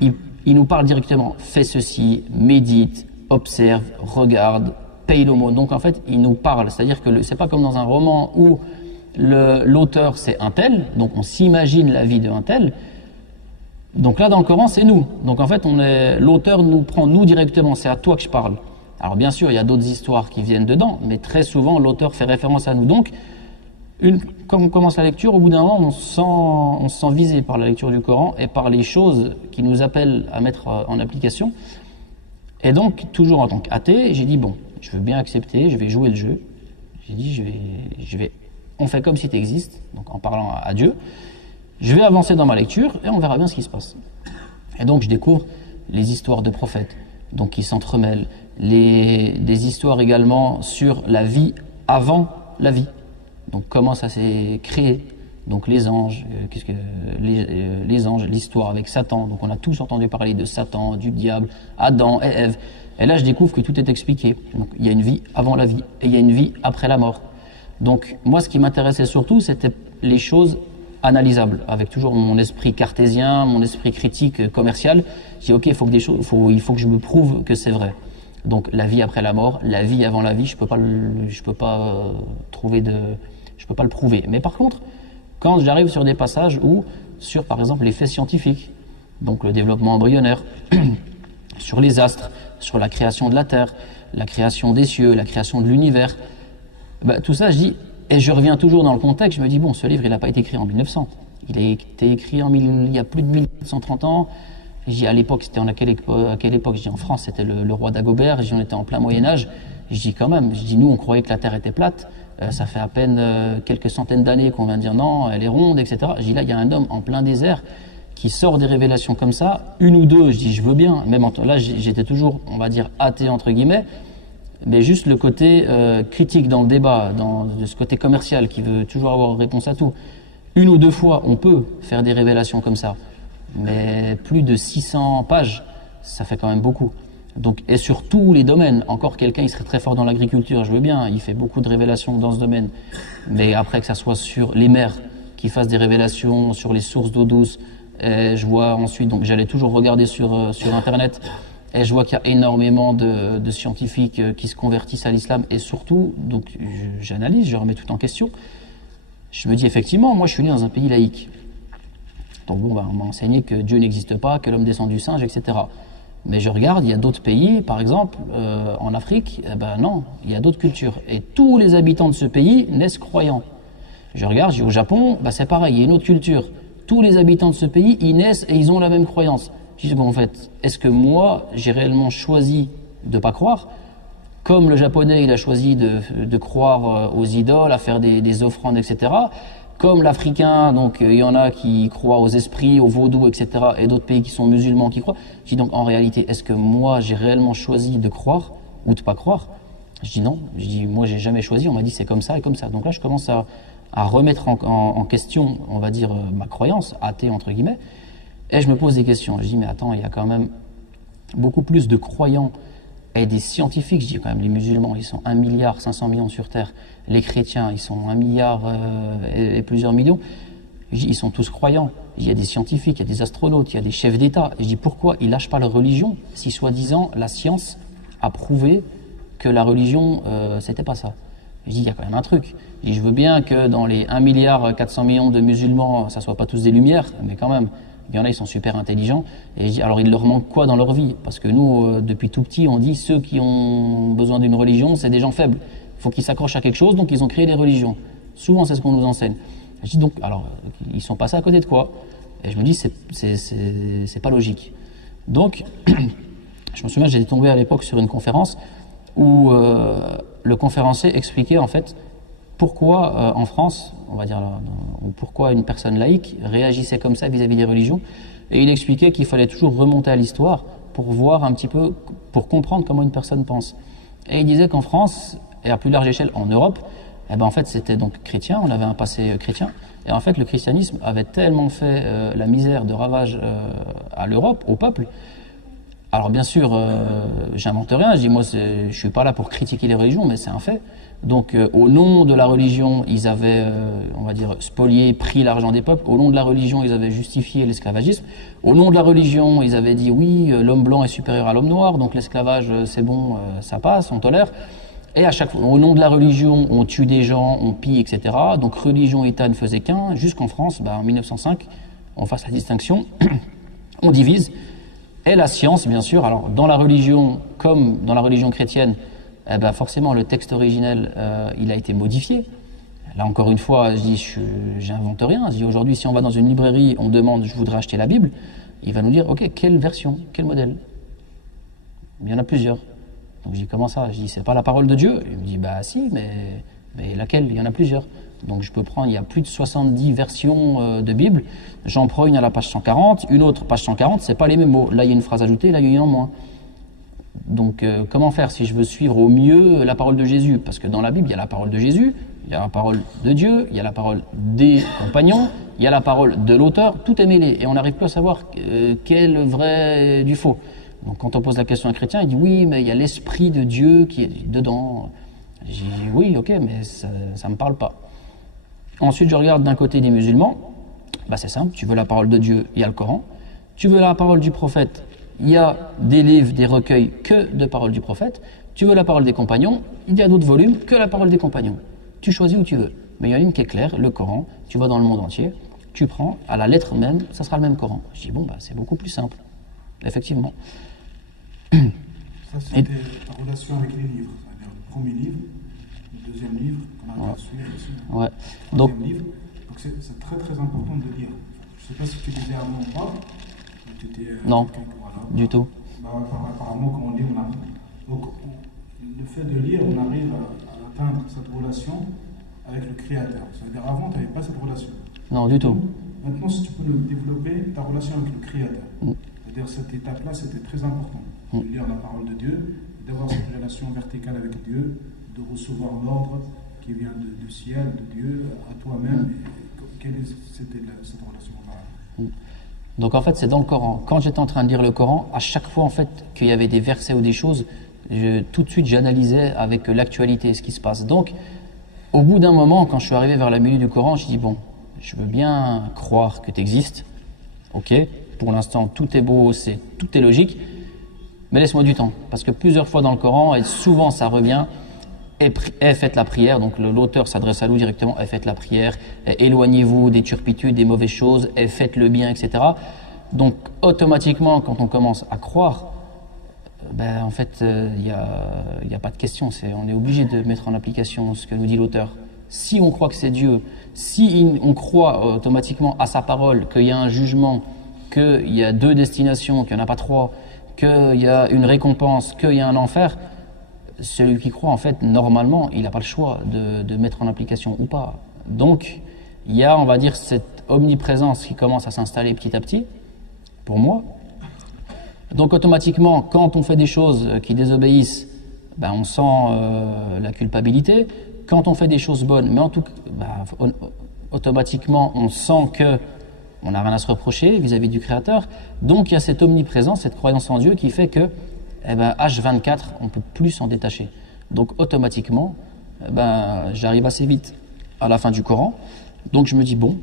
il nous parle directement. Fais ceci, médite, observe, regarde, paye l'aumône. Donc en fait, il nous parle. C'est-à-dire que c'est pas comme dans un roman où l'auteur c'est un tel, donc on s'imagine la vie d'un tel. Donc là, dans le Coran, c'est nous. Donc en fait, l'auteur nous prend nous directement. C'est à toi que je parle. Alors bien sûr, il y a d'autres histoires qui viennent dedans, mais très souvent, l'auteur fait référence à nous. Donc, quand on commence la lecture, au bout d'un moment, on se sent visé par la lecture du Coran et par les choses qui nous appellent à mettre en application. Et donc, toujours en tant qu'athée, j'ai dit, bon, je veux bien accepter, je vais jouer le jeu. J'ai dit, on fait comme si tu existes, donc en parlant à Dieu. Je vais avancer dans ma lecture et on verra bien ce qui se passe. Et donc je découvre les histoires de prophètes, donc qui s'entremêlent, des histoires également sur la vie avant la vie. Donc comment ça s'est créé. Donc les anges, les anges, l'histoire avec Satan. Donc on a tous entendu parler de Satan, du diable, Adam et Ève. Et là je découvre que tout est expliqué. Donc il y a une vie avant la vie et il y a une vie après la mort. Donc moi ce qui m'intéressait surtout c'était les choses analysable, avec toujours mon esprit cartésien, mon esprit critique commercial. Je dis ok, il faut que je me prouve que c'est vrai. Donc la vie après la mort, la vie avant la vie, je peux pas le prouver. Mais par contre, quand j'arrive sur des passages où, sur par exemple les faits scientifiques, donc le développement embryonnaire, sur les astres, sur la création de la Terre, la création des cieux, la création de l'univers, tout ça, je dis. Et je reviens toujours dans le contexte, je me dis, bon, ce livre, il n'a pas été écrit en 1900. Il a été écrit il y a plus de 1430 ans. Je dis, à l'époque, c'était à quelle époque? Je dis, en France, c'était le roi Dagobert. Je dis, on était en plein Moyen-Âge. Je dis, quand même, nous, on croyait que la Terre était plate. Ça fait à peine quelques centaines d'années qu'on vient de dire, non, elle est ronde, etc. Je dis, là, il y a un homme en plein désert qui sort des révélations comme ça, une ou deux, je dis, je veux bien. Même là, j'étais toujours, on va dire, athée, entre guillemets. Mais juste le côté critique dans le débat, de ce côté commercial qui veut toujours avoir réponse à tout. Une ou deux fois, on peut faire des révélations comme ça. Mais plus de 600 pages, ça fait quand même beaucoup. Donc, et sur tous les domaines, encore quelqu'un, il serait très fort dans l'agriculture, je veux bien, il fait beaucoup de révélations dans ce domaine. Mais après que ça soit sur les mers, qui fassent des révélations sur les sources d'eau douce, et je vois ensuite, donc j'allais toujours regarder sur Internet, et je vois qu'il y a énormément de scientifiques qui se convertissent à l'islam. Et surtout, donc j'analyse, je remets tout en question. Je me dis effectivement, moi je suis né dans un pays laïque. Donc bon, on m'a enseigné que Dieu n'existe pas, que l'homme descend du singe, etc. Mais je regarde, il y a d'autres pays, par exemple, en Afrique, non, il y a d'autres cultures. Et tous les habitants de ce pays naissent croyants. Je regarde, au Japon, c'est pareil, il y a une autre culture. Tous les habitants de ce pays, ils naissent et ils ont la même croyance. Je dis, bon, en fait, est-ce que moi, j'ai réellement choisi de ne pas croire, comme le japonais, il a choisi de croire aux idoles, à faire des offrandes, etc. Comme l'Africain, donc il y en a qui croient aux esprits, au vaudou, etc. Et d'autres pays qui sont musulmans qui croient. Je dis donc, en réalité, est-ce que moi, j'ai réellement choisi de croire, ou de pas croire. Je dis non, je dis moi j'ai jamais choisi, on m'a dit c'est comme ça et comme ça. Donc là je commence à remettre en question, on va dire, ma croyance, athée entre guillemets, et je me pose des questions. Je dis mais attends, il y a quand même beaucoup plus de croyants et des scientifiques, je dis quand même les musulmans, ils sont 1,5 milliard sur Terre, les chrétiens, ils sont 1 milliard et plusieurs millions, je dis, ils sont tous croyants. Il y a des scientifiques, il y a des astronautes, il y a des chefs d'État. Et je dis pourquoi ils lâchent pas leur religion si soi-disant la science a prouvé que la religion c'était pas ça. Je dis il y a quand même un truc. Je dis, je veux bien que dans les 1,4 milliard de musulmans, ça soit pas tous des lumières, mais quand même, il y en a, ils sont super intelligents. Et je dis, alors il leur manque quoi dans leur vie? Parce que nous, depuis tout petit, on dit ceux qui ont besoin d'une religion, c'est des gens faibles. Il faut qu'ils s'accrochent à quelque chose, donc ils ont créé des religions. Souvent, c'est ce qu'on nous enseigne. Je dis donc, alors, ils sont passés à côté de quoi? Et je me dis, c'est pas logique. Donc, je me souviens, j'étais tombé à l'époque sur une conférence où le conférencier expliquait en fait pourquoi en France, on va dire, ou pourquoi une personne laïque réagissait comme ça vis-à-vis des religions. Et il expliquait qu'il fallait toujours remonter à l'histoire pour voir un petit peu, pour comprendre comment une personne pense. Et il disait qu'en France, et à plus large échelle en Europe, eh ben en fait c'était donc chrétien, on avait un passé chrétien, et en fait le christianisme avait tellement fait la misère de ravage à l'Europe, au peuple. Alors bien sûr, j'invente rien, je dis moi je suis pas là pour critiquer les religions, mais c'est un fait. Donc au nom de la religion, ils avaient, on va dire, spolié, pris l'argent des peuples. Au nom de la religion, ils avaient justifié l'esclavagisme. Au nom de la religion, ils avaient dit oui, l'homme blanc est supérieur à l'homme noir, donc l'esclavage c'est bon, ça passe, on tolère. Et à chaque fois, au nom de la religion, on tue des gens, on pille, etc. Donc religion et État ne faisaient qu'un. Jusqu'en France, en 1905, on fasse la distinction, on divise. Et la science, bien sûr. Alors dans la religion, comme dans la religion chrétienne, forcément le texte originel, il a été modifié. Là encore une fois, je dis, j'invente rien. Je dis aujourd'hui, si on va dans une librairie, on demande, je voudrais acheter la Bible, il va nous dire, ok, quelle version, quel modèle? Il y en a plusieurs. Donc je dis, comment ça? Je dis, c'est pas la parole de Dieu? Il me dit, bah si, mais laquelle? Il y en a plusieurs. Donc je peux prendre, il y a plus de 70 versions de Bible. J'en prends une à la page 140, une autre page 140, c'est pas les mêmes mots. Là il y a une phrase ajoutée, là il y a une en moins. Donc comment faire si je veux suivre au mieux la parole de Jésus? Parce que dans la Bible, il y a la parole de Jésus, il y a la parole de Dieu, il y a la parole des compagnons, il y a la parole de l'auteur, tout est mêlé. Et on n'arrive plus à savoir quel est vrai du faux. Donc quand on pose la question à un chrétien, il dit oui, mais il y a l'esprit de Dieu qui est dedans. Je dis oui, ok, mais ça ne me parle pas. Ensuite, je regarde d'un côté des musulmans, c'est simple, tu veux la parole de Dieu, il y a le Coran. Tu veux la parole du prophète, il y a des livres, des recueils que de paroles du prophète. Tu veux la parole des compagnons, il y a d'autres volumes que la parole des compagnons. Tu choisis où tu veux. Mais il y en a une qui est claire, le Coran, tu vas dans le monde entier, tu prends à la lettre même, ça sera le même Coran. Je dis c'est beaucoup plus simple, effectivement. Ça, c'était ta relation avec les livres, c'est-à-dire le premier livre, le deuxième livre, qu'on a reçu aussi, ouais. Le troisième livre. Donc c'est très très important de lire. Je ne sais pas si tu lisais avant ou pas. Non, du tout. Apparemment, quand on lit, on apprend. Donc, le fait de lire, on arrive à atteindre cette relation avec le Créateur. C'est-à-dire, avant, tu n'avais pas cette relation. Non, du tout. Maintenant, si tu peux développer ta relation avec le Créateur. C'est-à-dire, cette étape-là, c'était très important. De lire la parole de Dieu, d'avoir cette relation verticale avec Dieu, de recevoir l'ordre qui vient du ciel, de Dieu, à toi-même. Quelle c'était cette relation-là? Donc en fait, c'est dans le Coran. Quand j'étais en train de lire le Coran, à chaque fois en fait qu'il y avait des versets ou des choses, tout de suite j'analysais avec l'actualité, ce qui se passe. Donc, au bout d'un moment, quand je suis arrivé vers la milieu du Coran, je dis bon, je veux bien croire que tu existes. Ok, pour l'instant tout est beau, tout est logique, mais laisse-moi du temps, parce que plusieurs fois dans le Coran, et souvent ça revient. Et faites la prière, donc l'auteur s'adresse à nous directement, et faites la prière, éloignez-vous des turpitudes, des mauvaises choses, et faites le bien, etc. Donc automatiquement, quand on commence à croire, en fait, il y a pas de question, on est obligé de mettre en application ce que nous dit l'auteur. Si on croit que c'est Dieu, si on croit automatiquement à sa parole, qu'il y a un jugement, qu'il y a 2 destinations, qu'il n'y en a pas 3, qu'il y a une récompense, qu'il y a un enfer, celui qui croit, en fait, normalement, il n'a pas le choix de mettre en application ou pas. Donc, il y a, on va dire, cette omniprésence qui commence à s'installer petit à petit, pour moi. Donc, automatiquement, quand on fait des choses qui désobéissent, ben, on sent la culpabilité. Quand on fait des choses bonnes, mais en tout cas, automatiquement, on sent que on n'a rien à se reprocher vis-à-vis du Créateur. Donc il y a cette omniprésence, cette croyance en Dieu qui fait que H24, on ne peut plus s'en détacher. Donc automatiquement, j'arrive assez vite à la fin du Coran. Donc je me dis, bon,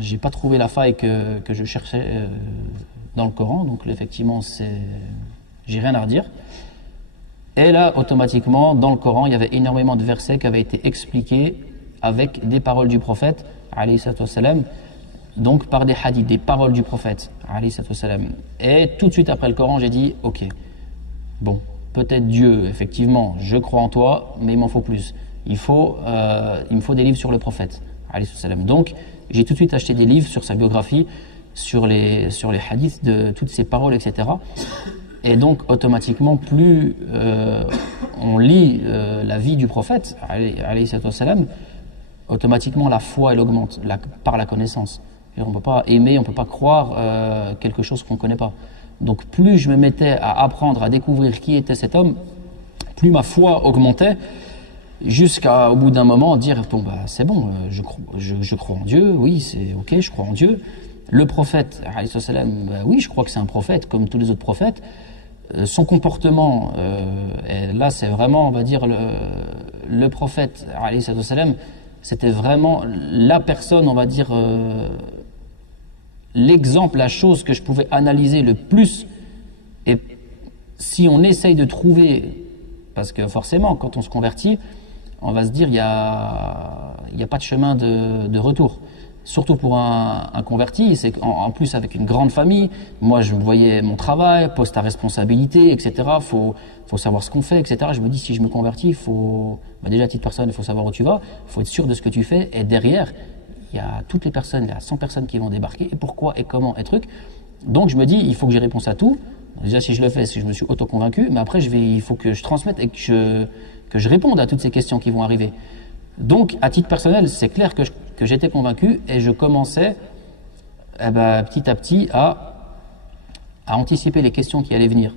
j'ai pas trouvé la faille que je cherchais dans le Coran. Donc effectivement, j'ai rien à redire. Et là, automatiquement, dans le Coran, il y avait énormément de versets qui avaient été expliqués avec des paroles du prophète, alayhi salatu wassalam, donc par des hadiths, des paroles du prophète, alayhi salatu wassalam. Et tout de suite après le Coran, j'ai dit, ok, bon, peut-être Dieu, effectivement, je crois en toi, mais il m'en faut plus. Il me faut des livres sur le prophète, alayhi salatu wassalam. Donc, j'ai tout de suite acheté des livres sur sa biographie, sur les hadiths de toutes ses paroles, etc. Et donc, automatiquement, plus on lit la vie du prophète, alayhi salatu wassalam, automatiquement la foi elle augmente par la connaissance. Et on ne peut pas aimer, on ne peut pas croire quelque chose qu'on ne connaît pas. Donc plus je me mettais à apprendre, à découvrir qui était cet homme, plus ma foi augmentait, jusqu'à au bout d'un moment dire bon c'est bon, je crois en Dieu, oui c'est ok, je crois en Dieu. Le prophète, alayhi salam, oui je crois que c'est un prophète comme tous les autres prophètes. Son comportement, et là c'est vraiment on va dire le prophète, alayhi salam, c'était vraiment la personne, on va dire, l'exemple, la chose que je pouvais analyser le plus. Et si on essaye de trouver, parce que forcément, quand on se convertit, on va se dire, il n'y a pas de chemin de retour. Surtout pour un converti, c'est en plus avec une grande famille. Moi, je voyais mon travail, poste à responsabilité, etc. Faut savoir ce qu'on fait, etc. Je me dis, si je me convertis, il faut, déjà à titre personnel, il faut savoir où tu vas, il faut être sûr de ce que tu fais. Et derrière, il y a toutes les personnes, il y a 100 personnes qui vont débarquer. Et pourquoi, et comment, et truc. Donc, je me dis, il faut que j'ai réponse à tout. Déjà, si je le fais, si je me suis auto-convaincu, mais après, il faut que je transmette et que je réponde à toutes ces questions qui vont arriver. Donc, à titre personnel, c'est clair que j'étais convaincu et je commençais petit à petit à anticiper les questions qui allaient venir.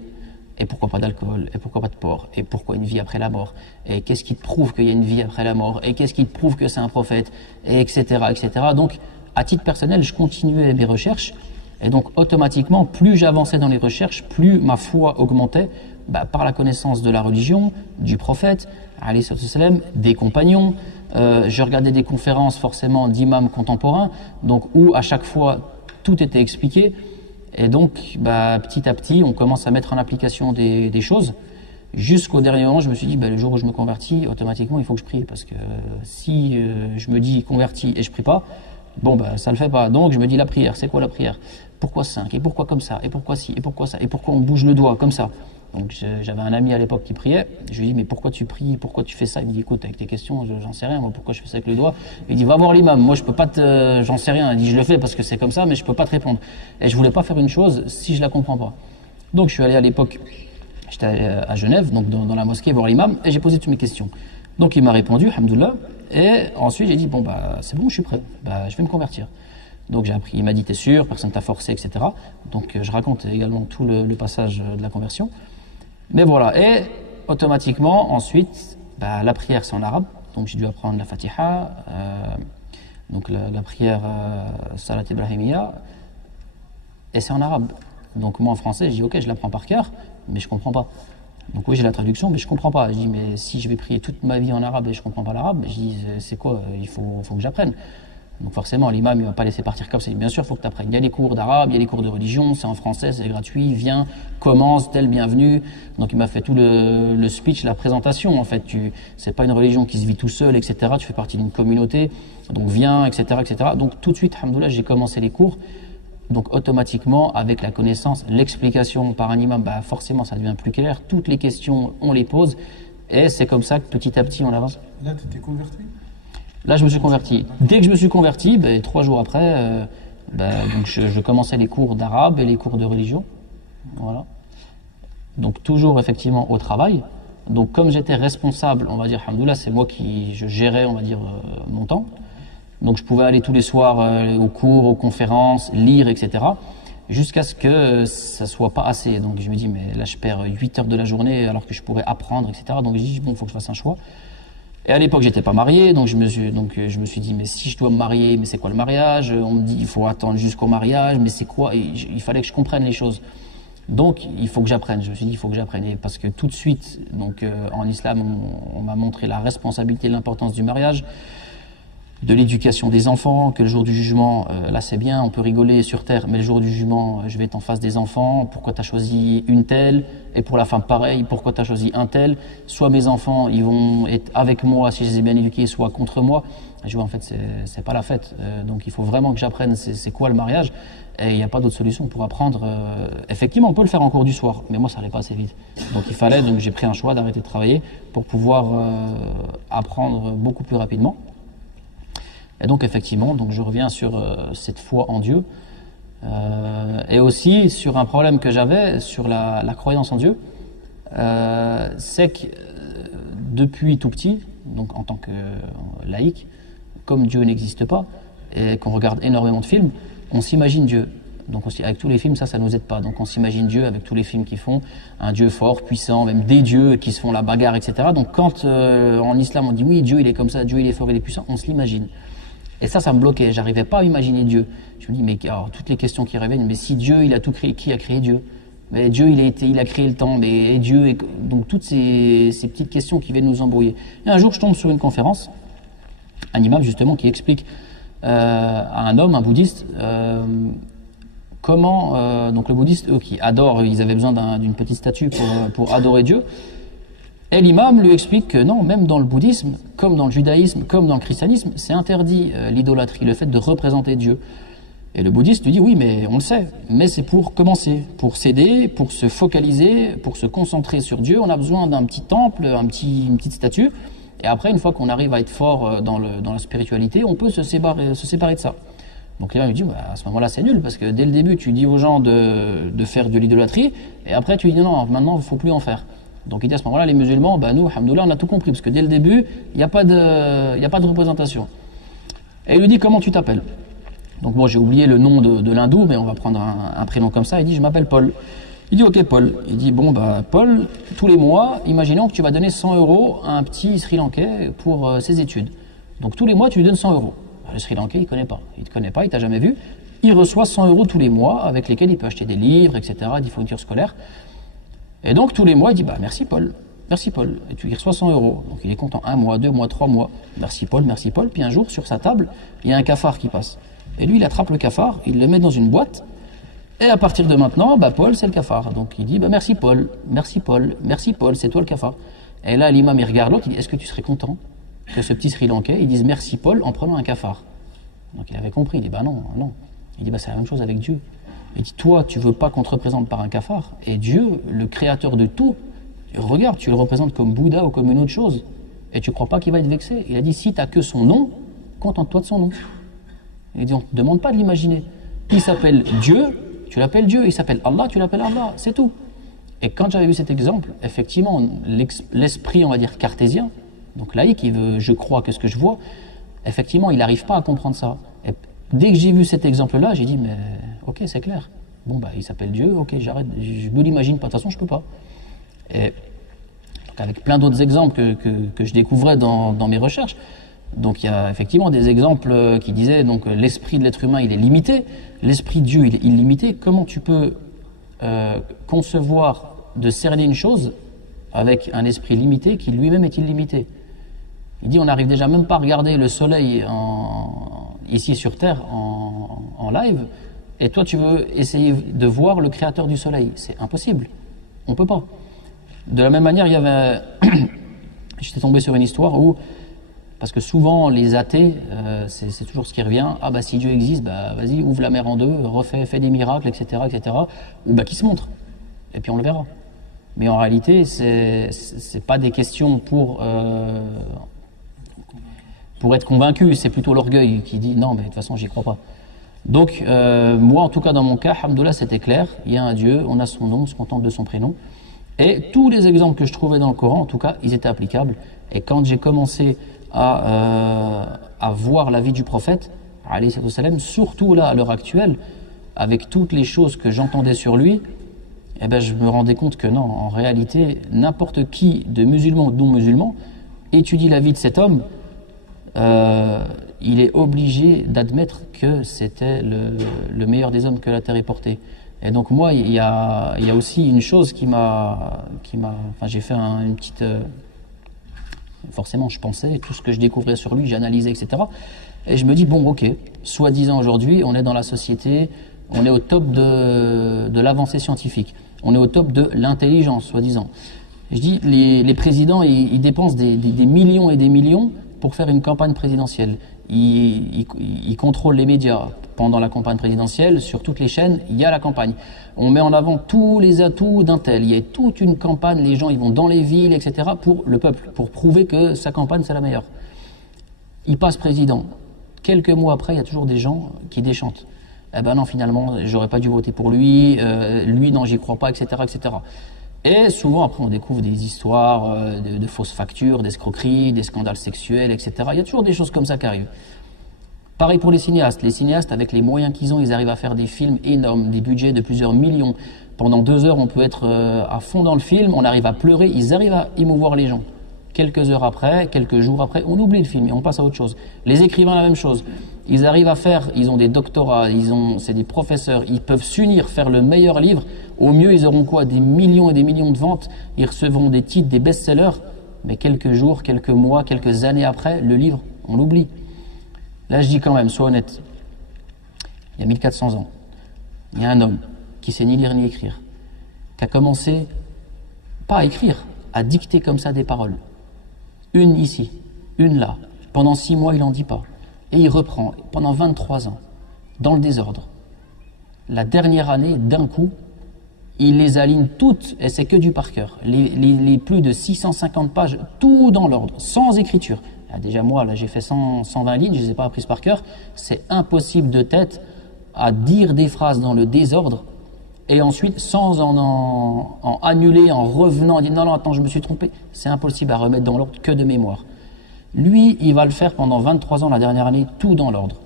Et pourquoi pas d'alcool? Et pourquoi pas de porc? Et pourquoi une vie après la mort? Et qu'est-ce qui te prouve qu'il y a une vie après la mort? Et qu'est-ce qui te prouve que c'est un prophète? Et etc., etc. Donc, à titre personnel, je continuais mes recherches. Et donc, automatiquement, plus j'avançais dans les recherches, plus ma foi augmentait par la connaissance de la religion, du prophète, alayhi salam, des compagnons. Je regardais des conférences forcément d'imams contemporains, donc où à chaque fois tout était expliqué. Et donc, petit à petit, on commence à mettre en application des choses. Jusqu'au dernier moment, je me suis dit, le jour où je me convertis, automatiquement, il faut que je prie. Parce que si je me dis converti et je prie pas, ça le fait pas. Donc, je me dis la prière, c'est quoi la prière? Pourquoi 5? Et pourquoi comme ça? Et pourquoi ci? Et pourquoi ça? Et pourquoi on bouge le doigt comme ça? Donc j'avais un ami à l'époque qui priait, je lui dis mais pourquoi tu pries, pourquoi tu fais ça? Il me dit écoute avec tes questions j'en sais rien, moi pourquoi je fais ça avec le doigt? Il dit va voir l'imam, moi je peux pas j'en sais rien, il dit je le fais parce que c'est comme ça mais je peux pas te répondre. Et je voulais pas faire une chose si je la comprends pas. Donc je suis allé à l'époque, j'étais à Genève, donc dans la mosquée voir l'imam et j'ai posé toutes mes questions. Donc il m'a répondu, alhamdoulilah, et ensuite j'ai dit c'est bon je suis prêt, je vais me convertir. Donc j'ai appris, il m'a dit t'es sûr, personne t'a forcé, etc. Donc je raconte également tout le passage de la conversion. Mais voilà, et automatiquement, ensuite, la prière c'est en arabe, donc j'ai dû apprendre la Fatiha, donc la prière Salat Ibrahimiya, et c'est en arabe. Donc moi en français, je dis ok, je l'apprends par cœur, mais je comprends pas. Donc oui, j'ai la traduction, mais je comprends pas. Je dis mais si je vais prier toute ma vie en arabe et je comprends pas l'arabe, je dis c'est quoi, il faut que j'apprenne. Donc forcément, l'imam, il ne va pas laisser partir comme ça. Bien sûr, il faut que tu apprennes. Il y a les cours d'arabe, il y a les cours de religion, c'est en français, c'est gratuit, viens, commence, tel bienvenue. Donc il m'a fait tout le speech, la présentation. En fait, c'est pas une religion qui se vit tout seul, etc. Tu fais partie d'une communauté, donc viens, etc., etc. Donc tout de suite, alhamdoulilah, j'ai commencé les cours. Donc automatiquement, avec la connaissance, l'explication par un imam, forcément, ça devient plus clair. Toutes les questions, on les pose. Et c'est comme ça que petit à petit, on avance. Là, tu t'es converti? Là, je me suis converti. Dès que je me suis converti, 3 jours après, donc je commençais les cours d'arabe et les cours de religion. Voilà. Donc toujours effectivement au travail. Donc comme j'étais responsable, on va dire, alhamdoulilah, c'est moi je gérais, on va dire, mon temps. Donc je pouvais aller tous les soirs aux cours, aux conférences, lire, etc. jusqu'à ce que ça soit pas assez. Donc je me dis, mais là je perds 8 heures de la journée alors que je pourrais apprendre, etc. Donc je dis, bon, il faut que je fasse un choix. Et à l'époque, j'étais pas marié, donc je me suis dit, mais si je dois me marier, mais c'est quoi le mariage? On me dit, il faut attendre jusqu'au mariage, mais c'est quoi? Il fallait que je comprenne les choses. Donc, il faut que j'apprenne. Je me suis dit, il faut que j'apprenne. Et parce que tout de suite, en islam, on m'a montré la responsabilité et l'importance du mariage, de l'éducation des enfants, que le jour du jugement, là c'est bien, on peut rigoler sur terre, mais le jour du jugement, je vais être en face des enfants, pourquoi tu as choisi une telle, et pour la femme pareil, pourquoi tu as choisi un tel, soit mes enfants, ils vont être avec moi si je les ai bien éduqués, soit contre moi. Je vois, en fait, c'est pas la fête, donc il faut vraiment que j'apprenne c'est quoi le mariage, et il n'y a pas d'autre solution pour apprendre. Effectivement, on peut le faire en cours du soir, mais moi ça allait pas assez vite. Donc j'ai pris un choix d'arrêter de travailler pour pouvoir apprendre beaucoup plus rapidement. Et donc effectivement, je reviens sur cette foi en Dieu et aussi sur un problème que j'avais sur la croyance en Dieu. C'est que depuis tout petit, donc en tant que laïc, comme Dieu n'existe pas et qu'on regarde énormément de films, on s'imagine Dieu. Donc avec tous les films, ça nous aide pas. Donc on s'imagine Dieu avec tous les films qui font un Dieu fort, puissant, même des dieux qui se font la bagarre, etc. Donc quand en islam on dit oui, Dieu il est comme ça, Dieu il est fort, il est puissant, on se l'imagine. Et ça me bloquait, j'arrivais pas à imaginer Dieu. Je me dis, mais alors, toutes les questions qui reviennent, mais si Dieu, il a tout créé, qui a créé Dieu? Mais Dieu, il a créé le temps, mais Dieu, donc toutes ces petites questions qui viennent nous embrouiller. Et un jour, je tombe sur une conférence, un imam justement, qui explique à un homme, un bouddhiste, comment, donc le bouddhiste, eux qui adorent, ils avaient besoin d'une petite statue pour adorer Dieu. Et l'imam lui explique que non, même dans le bouddhisme, comme dans le judaïsme, comme dans le christianisme, c'est interdit l'idolâtrie, le fait de représenter Dieu. Et le bouddhiste lui dit oui, mais on le sait, mais c'est pour commencer, pour s'aider, pour se focaliser, pour se concentrer sur Dieu. On a besoin d'un petit temple, une petite statue. Et après, une fois qu'on arrive à être fort dans la spiritualité, on peut se séparer de ça. Donc l'imam lui dit, à ce moment-là, c'est nul, parce que dès le début, tu dis aux gens de faire de l'idolâtrie, et après tu dis non, maintenant, il ne faut plus en faire. Donc il dit à ce moment-là, les musulmans, nous, alhamdoulilah, on a tout compris, parce que dès le début, il n'y a pas de représentation. Et il lui dit, comment tu t'appelles? Donc moi, j'ai oublié le nom de l'hindou, mais on va prendre un prénom comme ça. Il dit, je m'appelle Paul. Il dit, ok Paul. Il dit, Paul, tous les mois, imaginons que tu vas donner 100 € à un petit Sri Lankais pour ses études. Donc tous les mois, tu lui donnes 100 €. Le Sri Lankais, il ne connaît pas. Il ne te connaît pas, il t'a jamais vu. Il reçoit 100 € tous les mois, avec lesquels il peut acheter des livres, etc., des fournitures scolaires. Et donc tous les mois, il dit merci Paul, et tu y reçois 100 €. Donc il est content, 1 mois, 2 mois, 3 mois, merci Paul. Puis un jour, sur sa table, il y a un cafard qui passe. Et lui, il attrape le cafard, il le met dans une boîte, et à partir de maintenant, Paul, c'est le cafard. Donc il dit merci Paul, c'est toi le cafard. Et là, l'imam, il regarde l'autre, il dit, est-ce que tu serais content que ce petit Sri Lankais, il dise merci Paul en prenant un cafard? Donc il avait compris, il dit non. Il dit c'est la même chose avec Dieu. Il dit, toi, tu veux pas qu'on te représente par un cafard, et Dieu, le créateur de tout, regarde, tu le représentes comme Bouddha ou comme une autre chose, et tu crois pas qu'il va être vexé? Il a dit, si tu n'as que son nom, contente-toi de son nom. Il dit, on ne te demande pas de l'imaginer. Il s'appelle Dieu, tu l'appelles Dieu, il s'appelle Allah, tu l'appelles Allah, c'est tout. Et quand j'avais vu cet exemple, effectivement, l'esprit, on va dire, cartésien, donc laïque, il veut, je crois que ce que je vois, effectivement, il n'arrive pas à comprendre ça. Et dès que j'ai vu cet exemple-là, j'ai dit, mais ok, c'est clair. Il s'appelle Dieu, ok, j'arrête, je me l'imagine pas, de toute façon, je peux pas. Et donc, avec plein d'autres exemples que je découvrais dans mes recherches, donc il y a effectivement des exemples qui disaient, donc l'esprit de l'être humain, il est limité, l'esprit de Dieu, il est illimité. Comment tu peux concevoir de cerner une chose avec un esprit limité qui lui-même est illimité? Il dit, on n'arrive déjà même pas à regarder le soleil ici sur Terre en live, et toi tu veux essayer de voir le créateur du soleil. C'est impossible, on peut pas. De la même manière, il y avait j'étais tombé sur une histoire où, parce que souvent les athées, c'est toujours ce qui revient, si Dieu existe, vas-y, ouvre la mer en deux, fais des miracles, etc., ou qu'il se montre, et puis on le verra. Mais en réalité, c'est pas des questions pour être convaincu, c'est plutôt l'orgueil qui dit non, mais de toute façon, j'y crois pas. Donc, moi, en tout cas, dans mon cas, alhamdoulilah, c'était clair. Il y a un Dieu, on a son nom, on se contente de son prénom. Et tous les exemples que je trouvais dans le Coran, en tout cas, ils étaient applicables. Et quand j'ai commencé à voir la vie du prophète, alayhi salam, surtout là, à l'heure actuelle, avec toutes les choses que j'entendais sur lui, eh ben, je me rendais compte que non, en réalité, n'importe qui, de musulman ou de non-musulman, étudie la vie de cet homme, il est obligé d'admettre que c'était le meilleur des hommes que la terre ait porté. Et donc moi, il y a aussi une chose qui m'a, enfin j'ai fait une petite, forcément je pensais, tout ce que je découvrais sur lui, j'analysais, etc. Et je me dis, bon ok, soi-disant aujourd'hui, on est dans la société, on est au top de l'avancée scientifique, on est au top de l'intelligence, soi-disant. Je dis, les présidents, ils dépensent des millions et des millions pour faire une campagne présidentielle. Ils contrôlent les médias pendant la campagne présidentielle, sur toutes les chaînes, il y a la campagne. On met en avant tous les atouts d'un tel. Il y a toute une campagne, les gens ils vont dans les villes, etc. pour le peuple, pour prouver que sa campagne c'est la meilleure. Il passe président. Quelques mois après, il y a toujours des gens qui déchantent. Eh ben non, finalement, j'aurais pas dû voter pour lui, lui non, j'y crois pas, etc., etc. Et souvent, après, on découvre des histoires de fausses factures, d'escroqueries, des scandales sexuels, etc. Il y a toujours des choses comme ça qui arrivent. Pareil pour les cinéastes. Les cinéastes, avec les moyens qu'ils ont, ils arrivent à faire des films énormes, des budgets de plusieurs millions. Pendant 2 heures, on peut être à fond dans le film, on arrive à pleurer, ils arrivent à émouvoir les gens. Quelques heures après, quelques jours après, on oublie le film et on passe à autre chose. Les écrivains, la même chose. Ils arrivent à faire, ils ont des doctorats, c'est des professeurs, ils peuvent s'unir, faire le meilleur livre. Au mieux, ils auront quoi? Des millions et des millions de ventes. Ils recevront des titres, des best-sellers. Mais quelques jours, quelques mois, quelques années après, le livre, on l'oublie. Là, je dis quand même, sois honnête. Il y a 1400 ans, il y a un homme qui sait ni lire ni écrire, qui a commencé, pas à écrire, à dicter comme ça des paroles. Une ici, une là. Pendant 6 mois, il n'en dit pas. Et il reprend, pendant 23 ans, dans le désordre. La dernière année, d'un coup, il les aligne toutes, et c'est que du par cœur. Les plus de 650 pages, tout dans l'ordre, sans écriture. Déjà moi, là j'ai fait 120 lignes, je ne les ai pas apprises par cœur. C'est impossible de tête à dire des phrases dans le désordre et ensuite sans en annuler, en revenant, en disant non, attends, je me suis trompé. C'est impossible à remettre dans l'ordre que de mémoire. Lui, il va le faire pendant 23 ans, la dernière année, tout dans l'ordre.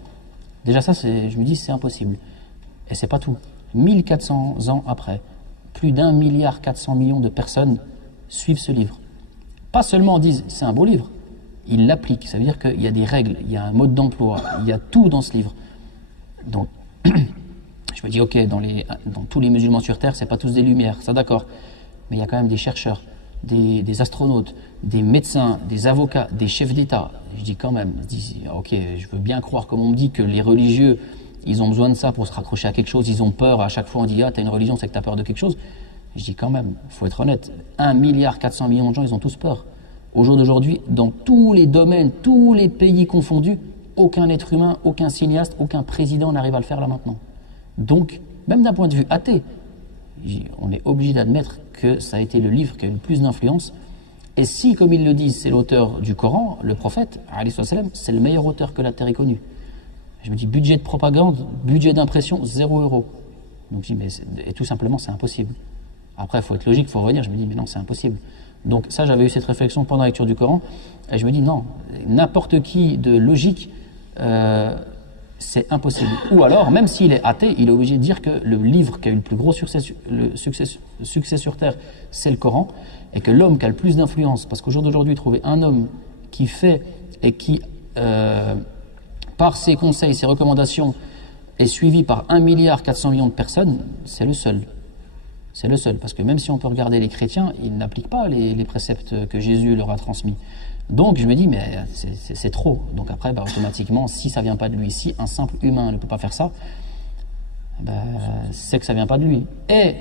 Déjà ça, je me dis, c'est impossible. Et c'est pas tout. 1400 ans après, plus d'1,4 milliard de personnes suivent ce livre. Pas seulement disent, c'est un beau livre, il l'applique, ça veut dire qu'il y a des règles, il y a un mode d'emploi, il y a tout dans ce livre. Donc, je me dis, ok, dans tous les musulmans sur Terre, c'est pas tous des lumières, ça d'accord, mais il y a quand même des chercheurs, des astronautes, des médecins, des avocats, des chefs d'État. Je dis quand même, ok, je veux bien croire, comme on me dit, que les religieux, ils ont besoin de ça pour se raccrocher à quelque chose, ils ont peur, à chaque fois on dit, ah, t'as une religion, c'est que t'as peur de quelque chose. Je dis quand même, il faut être honnête, 1,4 milliard de gens, ils ont tous peur. Au jour d'aujourd'hui, dans tous les domaines, tous les pays confondus, aucun être humain, aucun cinéaste, aucun président n'arrive à le faire là maintenant. Donc, même d'un point de vue athée, on est obligé d'admettre que ça a été le livre qui a eu le plus d'influence. Et si, comme ils le disent, c'est l'auteur du Coran, le prophète, c'est le meilleur auteur que la Terre ait connu. Je me dis, budget de propagande, budget d'impression, 0 €. Donc je dis, mais et tout simplement, c'est impossible. Après, il faut être logique, il faut revenir. Je me dis, mais non, c'est impossible. Donc ça, j'avais eu cette réflexion pendant la lecture du Coran, et je me dis non, n'importe qui de logique, c'est impossible. Ou alors, même s'il est athée, il est obligé de dire que le livre qui a eu le plus gros succès sur Terre, c'est le Coran, et que l'homme qui a le plus d'influence, parce qu'au jour d'aujourd'hui, trouver un homme qui fait et qui, par ses conseils, ses recommandations, est suivi par 1,4 milliard de personnes, c'est le seul. C'est le seul, parce que même si on peut regarder les chrétiens, ils n'appliquent pas les préceptes que Jésus leur a transmis. Donc je me dis, mais c'est trop. Donc après, automatiquement, si ça ne vient pas de lui, si un simple humain ne peut pas faire ça, c'est que ça ne vient pas de lui. Et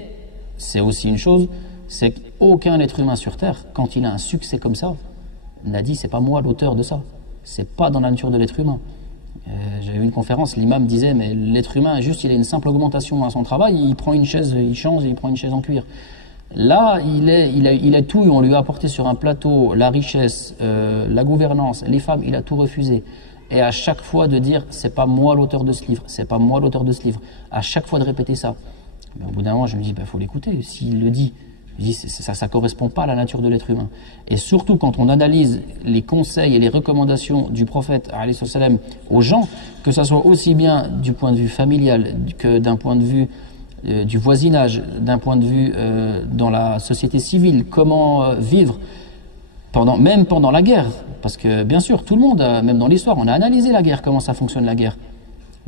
c'est aussi une chose, c'est qu'aucun être humain sur Terre, quand il a un succès comme ça, n'a dit, c'est pas moi l'auteur de ça. C'est pas dans la nature de l'être humain. J'avais vu une conférence, l'imam disait, mais l'être humain, juste, il a une simple augmentation à son travail, il prend une chaise, il change et il prend une chaise en cuir. Là, il a tout, on lui a apporté sur un plateau la richesse, la gouvernance, les femmes, il a tout refusé. Et à chaque fois de dire, c'est pas moi l'auteur de ce livre, c'est pas moi l'auteur de ce livre. À chaque fois de répéter ça. Mais au bout d'un moment, je me dis, faut l'écouter. S'il le dit, Je dis, ça ne correspond pas à la nature de l'être humain. Et surtout quand on analyse les conseils et les recommandations du prophète alayhi salam aux gens, que ce soit aussi bien du point de vue familial que d'un point de vue du voisinage, d'un point de vue dans la société civile, comment vivre, même pendant la guerre. Parce que bien sûr, tout le monde, même dans l'histoire, on a analysé la guerre, comment ça fonctionne la guerre.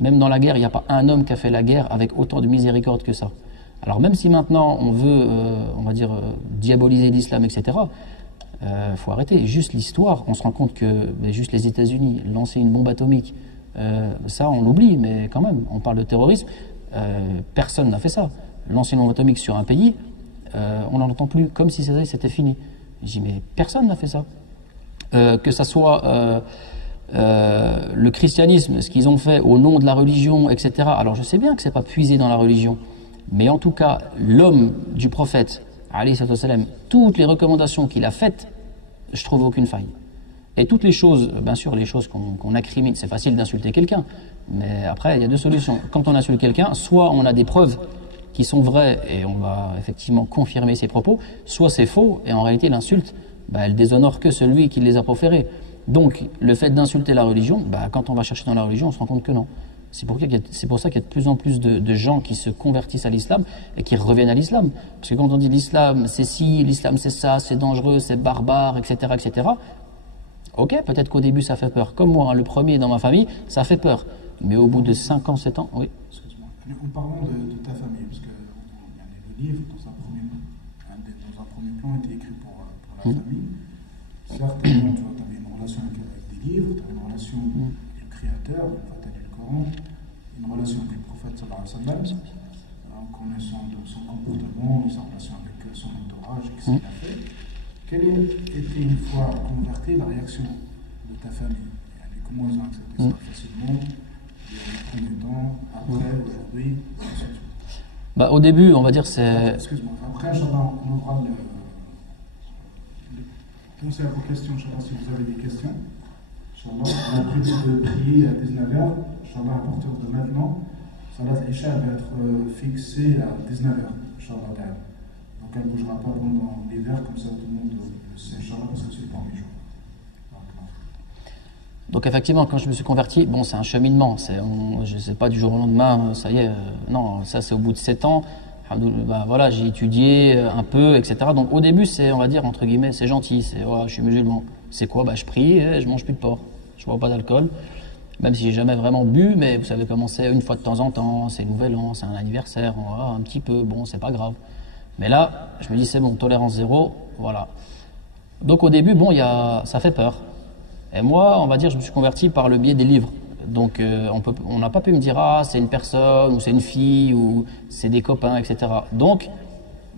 Même dans la guerre, il n'y a pas un homme qui a fait la guerre avec autant de miséricorde que ça. Alors même si maintenant on veut, on va dire, diaboliser l'islam, etc., faut arrêter. Juste l'histoire, on se rend compte que juste les États-Unis lancer une bombe atomique, ça on l'oublie, mais quand même, on parle de terrorisme, personne n'a fait ça. Lancer une bombe atomique sur un pays, on n'en entend plus, comme si c'était fini. Je dis mais personne n'a fait ça. Que ça soit le christianisme, ce qu'ils ont fait au nom de la religion, etc. Alors je sais bien que c'est pas puisé dans la religion. Mais en tout cas, l'homme du prophète, alayhi salam, toutes les recommandations qu'il a faites, je trouve aucune faille. Et toutes les choses, bien sûr, les choses qu'on incrimine, c'est facile d'insulter quelqu'un, mais après, il y a deux solutions. Quand on insulte quelqu'un, soit on a des preuves qui sont vraies et on va effectivement confirmer ses propos, soit c'est faux et en réalité l'insulte, elle déshonore que celui qui les a proférés. Donc, le fait d'insulter la religion, quand on va chercher dans la religion, on se rend compte que non. C'est pour ça qu'il y a de plus en plus de gens qui se convertissent à l'islam et qui reviennent à l'islam. Parce que quand on dit l'islam c'est ci, l'islam c'est ça, c'est dangereux, c'est barbare, etc., etc., ok, peut-être qu'au début ça fait peur. Comme moi, le premier dans ma famille, ça fait peur. Mais au bout de 5 ans, 7 ans, oui. Excuse-moi. En parlant de ta famille, parce que le livre, dans un premier plan, était écrit pour la famille. Certes, tu avais une relation avec des livres, tu avais une relation avec le Créateur, tu as lu le Coran, une relation avec le prophète sallallahu alayhi wa sallam, en connaissant son comportement, sa relation avec son entourage, et ce qu'il a fait. Quelle était, une fois converti, la réaction de ta famille? Comment ils ont accepté ça facilement? Les premiers temps, après, aujourd'hui, au début, on va dire c'est... Excuse-moi, après, Inch'Allah, on aura pensez à vos questions, Inch'Allah, si vous avez des questions. Inch'Allah, on a prévu de prier à 19h. Inch'Allah, à partir de maintenant, Salat Isha va être fixée à 19h. Inch'Allah. Donc elle ne bougera pas pendant l'hiver, comme ça tout le monde le sait, Inch'Allah, parce que c'est le premier jour. Donc effectivement, quand je me suis converti, c'est un cheminement. Je ne sais pas du jour au lendemain, ça y est. Non, ça c'est au bout de 7 ans. Voilà, j'ai étudié un peu, etc. Donc au début, c'est, on va dire, entre guillemets, c'est gentil. C'est, je suis musulman. C'est quoi? Je prie et je mange plus de porc. Je bois pas d'alcool. Même si j'ai jamais vraiment bu, mais vous savez comment c'est, une fois de temps en temps, c'est nouvel an, c'est un anniversaire, un petit peu, c'est pas grave. Mais là, je me dis, c'est bon, tolérance zéro, voilà. Donc au début, ça fait peur. Et moi, on va dire, je me suis converti par le biais des livres. Donc on n'a pas pu me dire, c'est une personne, ou c'est une fille, ou c'est des copains, etc. Donc,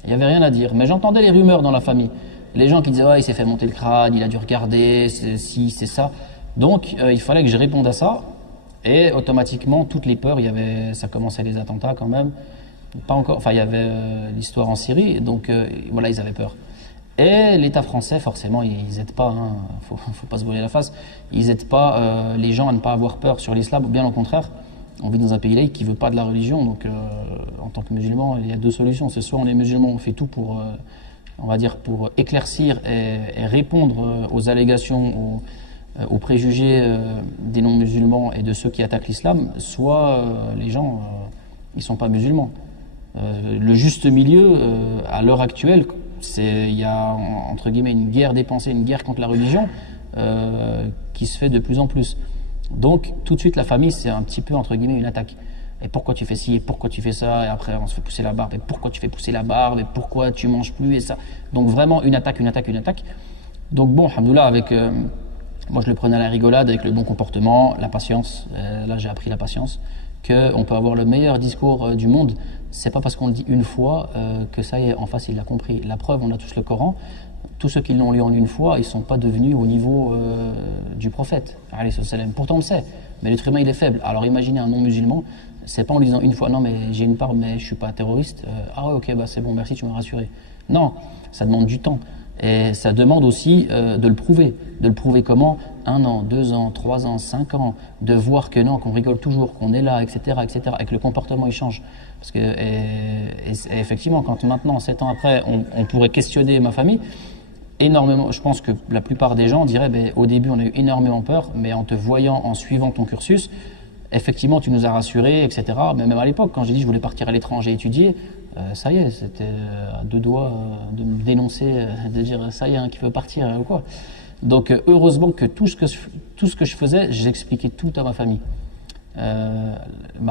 il n'y avait rien à dire. Mais j'entendais les rumeurs dans la famille. Les gens qui disaient, il s'est fait monter le crâne, il a dû regarder, c'est ci, c'est ça. Donc, il fallait que je réponde à ça. Et automatiquement, toutes les peurs, ça commençait les attentats quand même. Pas encore, il y avait l'histoire en Syrie, donc voilà, ils avaient peur. Et l'État français, forcément, ils n'aident pas, faut pas se voiler la face, ils n'aident pas les gens à ne pas avoir peur sur l'islam, bien au contraire. On vit dans un pays laïque qui ne veut pas de la religion, donc en tant que musulman, il y a deux solutions. C'est soit on est musulman, on fait tout pour, on va dire, pour éclaircir et répondre aux allégations, aux préjugés des non-musulmans et de ceux qui attaquent l'islam, soit les gens, ils ne sont pas musulmans. Le juste milieu, à l'heure actuelle, il y a entre guillemets une guerre des pensées, une guerre contre la religion qui se fait de plus en plus. Donc tout de suite la famille c'est un petit peu entre guillemets une attaque. Et pourquoi tu fais ci, et pourquoi tu fais ça, et après on se fait pousser la barbe, et pourquoi tu fais pousser la barbe, et pourquoi tu manges plus, et ça. Donc vraiment une attaque. Donc bon, alhamdoulilah, moi je le prenais à la rigolade avec le bon comportement, la patience. Là j'ai appris la patience, qu'on peut avoir le meilleur discours du monde. C'est pas parce qu'on le dit une fois que ça y est, en face il l'a compris. La preuve, on a tous le Coran. Tous ceux qui l'ont lu en une fois, ils ne sont pas devenus au niveau du prophète, alayhi salam. Pourtant on le sait, mais l'être humain il est faible. Alors imaginez un non-musulman, c'est pas en lisant une fois, non mais j'ai une part, mais je suis pas terroriste. Ah ouais, ok, c'est bon, merci, tu m'as rassuré. Non, ça demande du temps. Et ça demande aussi de le prouver. De le prouver comment? 1 an, 2 ans, 3 ans, 5 ans. De voir que non, qu'on rigole toujours, qu'on est là, etc., etc. Et que le comportement il change. Parce que, et effectivement, quand maintenant, 7 ans après, on pourrait questionner ma famille, énormément, je pense que la plupart des gens diraient ben, au début on a eu énormément peur, mais en te voyant, en suivant ton cursus, effectivement tu nous as rassurés, etc. Mais même à l'époque, quand j'ai dit je voulais partir à l'étranger étudier, ça y est, c'était à 2 doigts de me dénoncer, de dire ça y est, hein, qui veut partir ou quoi. Donc heureusement que tout ce que je faisais, j'expliquais tout à ma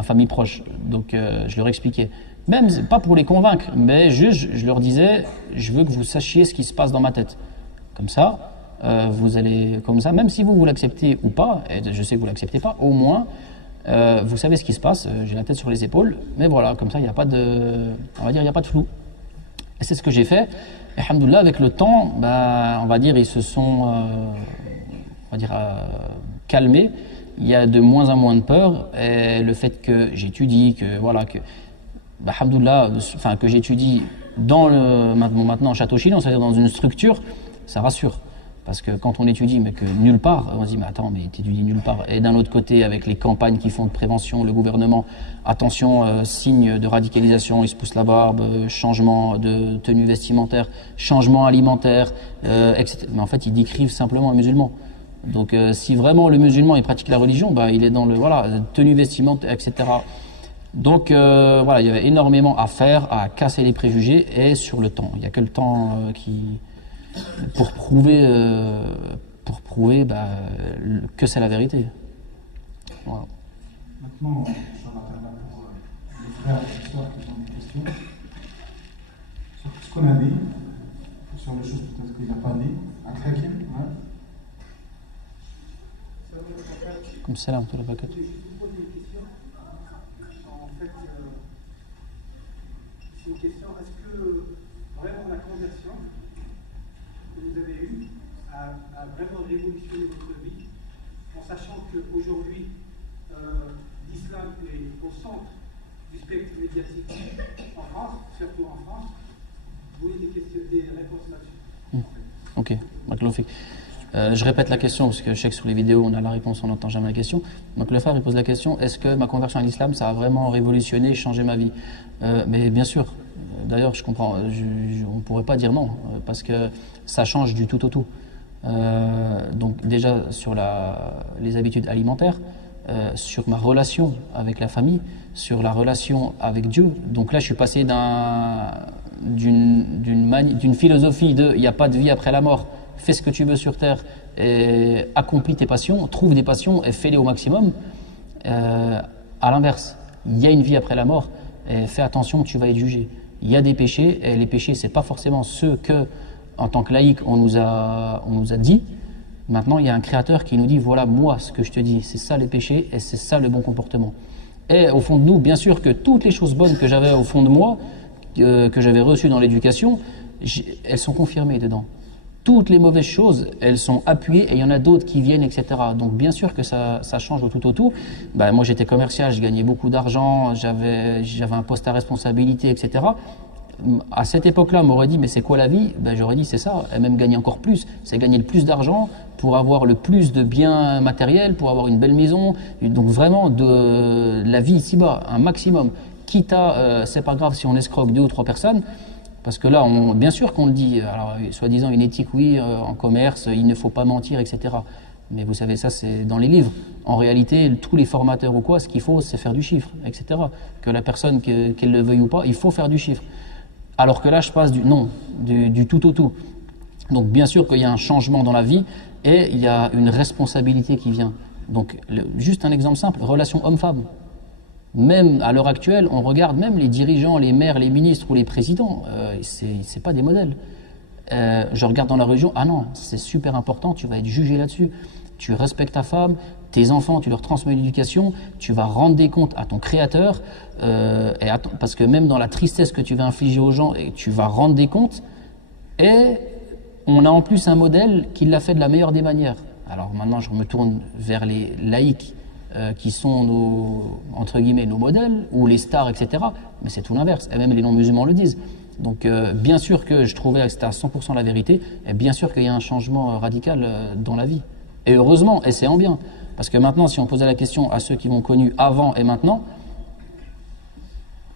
famille proche. Donc je leur expliquais. Même pas pour les convaincre, mais juste je leur disais, je veux que vous sachiez ce qui se passe dans ma tête. Comme ça, vous allez, comme ça, même si vous l'acceptez ou pas, et je sais que vous l'acceptez pas, au moins vous savez ce qui se passe. J'ai la tête sur les épaules, mais voilà, comme ça, il n'y a pas de, on va dire, il n'y a pas de flou. Et c'est ce que j'ai fait. Et alhamdoulilah, avec le temps, on va dire, ils se sont, on va dire, calmés. Il y a de moins en moins de peur. Et le fait que j'étudie, que voilà, que alhamdoulilah, enfin que j'étudie maintenant en Château-Chinon, c'est-à-dire dans une structure, ça rassure. Parce que quand on étudie, mais que nulle part, on se dit, mais attends, mais tu étudies nulle part. Et d'un autre côté, avec les campagnes qui font de prévention, le gouvernement, attention, signe de radicalisation, il se pousse la barbe, changement de tenue vestimentaire, changement alimentaire, etc. Mais en fait, ils décrivent simplement un musulman. Donc, si vraiment le musulman il pratique la religion, il est dans le tenue vestimentaire, etc. Donc voilà, il y avait énormément à faire, à casser les préjugés et sur le temps. Il n'y a que le temps pour prouver que c'est la vérité. Voilà. Maintenant, Inch'Allah, pour les frères et les sœurs qui ont des questions sur ce qu'on a dit, sur les choses peut-être qu'il n'a pas dit. Hakim, hein? Comme salam, tout le paquet. Je vous pose une question. En fait, c'est une question. Est-ce que vraiment la conversion que vous avez eue a vraiment révolutionné votre vie, en sachant qu'aujourd'hui, l'islam est au centre du spectre médiatique en France, surtout en France? Vous voulez des réponses là-dessus? Ok, Makloufik. Je répète la question parce que je sais que sur les vidéos on a la réponse, on n'entend jamais la question. Donc le frère il pose la question, est-ce que ma conversion à l'islam ça a vraiment révolutionné, changé ma vie? Mais bien sûr, d'ailleurs je comprends, on ne pourrait pas dire non, parce que ça change du tout au tout. Donc déjà sur les habitudes alimentaires, sur ma relation avec la famille, sur la relation avec Dieu. Donc là je suis passé d'une philosophie de il n'y a pas de vie après la mort, fais ce que tu veux sur terre et accomplis tes passions, trouve des passions et fais-les au maximum. À l'inverse, il y a une vie après la mort et fais attention, tu vas être jugé. Il y a des péchés et les péchés, c'est pas forcément ceux que, en tant que laïc, on nous a dit. Maintenant, il y a un créateur qui nous dit voilà, moi, ce que je te dis, c'est ça les péchés et c'est ça le bon comportement. Et au fond de nous, bien sûr que toutes les choses bonnes que j'avais au fond de moi, que j'avais reçues dans l'éducation, elles sont confirmées dedans. Toutes les mauvaises choses, elles sont appuyées et il y en a d'autres qui viennent, etc. Donc bien sûr que ça change au tout au tout. Moi j'étais commercial, je gagnais beaucoup d'argent, j'avais un poste à responsabilité, etc. À cette époque-là, on m'aurait dit mais c'est quoi la vie? J'aurais dit c'est ça, et même gagner encore plus. C'est gagner le plus d'argent pour avoir le plus de biens matériels, pour avoir une belle maison. Donc vraiment de la vie ici-bas, un maximum. Quitte à, c'est pas grave si on escroque 2 ou 3 personnes. Parce que là, bien sûr qu'on le dit, alors soi-disant une éthique, oui, en commerce, il ne faut pas mentir, etc. Mais vous savez, ça c'est dans les livres. En réalité, tous les formateurs ou quoi, ce qu'il faut, c'est faire du chiffre, etc. Que la personne, qu'elle le veuille ou pas, il faut faire du chiffre. Alors que là, je passe du tout au tout. Donc bien sûr qu'il y a un changement dans la vie et il y a une responsabilité qui vient. Donc juste un exemple simple, relation homme-femme. Même à l'heure actuelle, on regarde même les dirigeants, les maires, les ministres ou les présidents, c'est pas des modèles. Je regarde dans la religion, ah non, c'est super important, tu vas être jugé là-dessus. Tu respectes ta femme, tes enfants, tu leur transmets l'éducation, tu vas rendre des comptes à ton créateur, parce que même dans la tristesse que tu vas infliger aux gens, tu vas rendre des comptes. Et on a en plus un modèle qui l'a fait de la meilleure des manières. Alors maintenant, je me tourne vers les laïcs, qui sont entre guillemets nos modèles, ou les stars, etc. Mais c'est tout l'inverse, et même les non-musulmans le disent. Donc bien sûr que je trouvais que c'était à 100% la vérité, et bien sûr qu'il y a un changement radical dans la vie. Et heureusement, et c'est en bien. Parce que maintenant, si on posait la question à ceux qui m'ont connu avant et maintenant,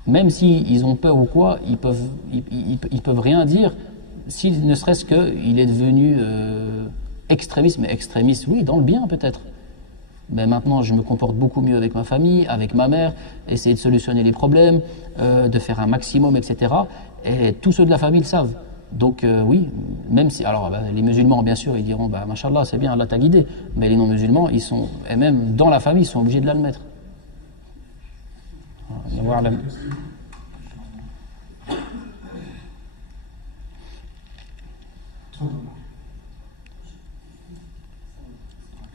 même s'ils ont peur ou quoi, ils peuvent rien dire, s'il ne serait-ce qu'il est devenu extrémiste, mais extrémiste, oui, dans le bien peut-être. Mais maintenant, je me comporte beaucoup mieux avec ma famille, avec ma mère, essayer de solutionner les problèmes, de faire un maximum, etc. Et tous ceux de la famille le savent. Donc oui, même si, alors les musulmans bien sûr ils diront machallah c'est bien, Allah t'a guidé, mais les non-musulmans ils sont, et même dans la famille ils sont obligés de l'admettre. Voilà.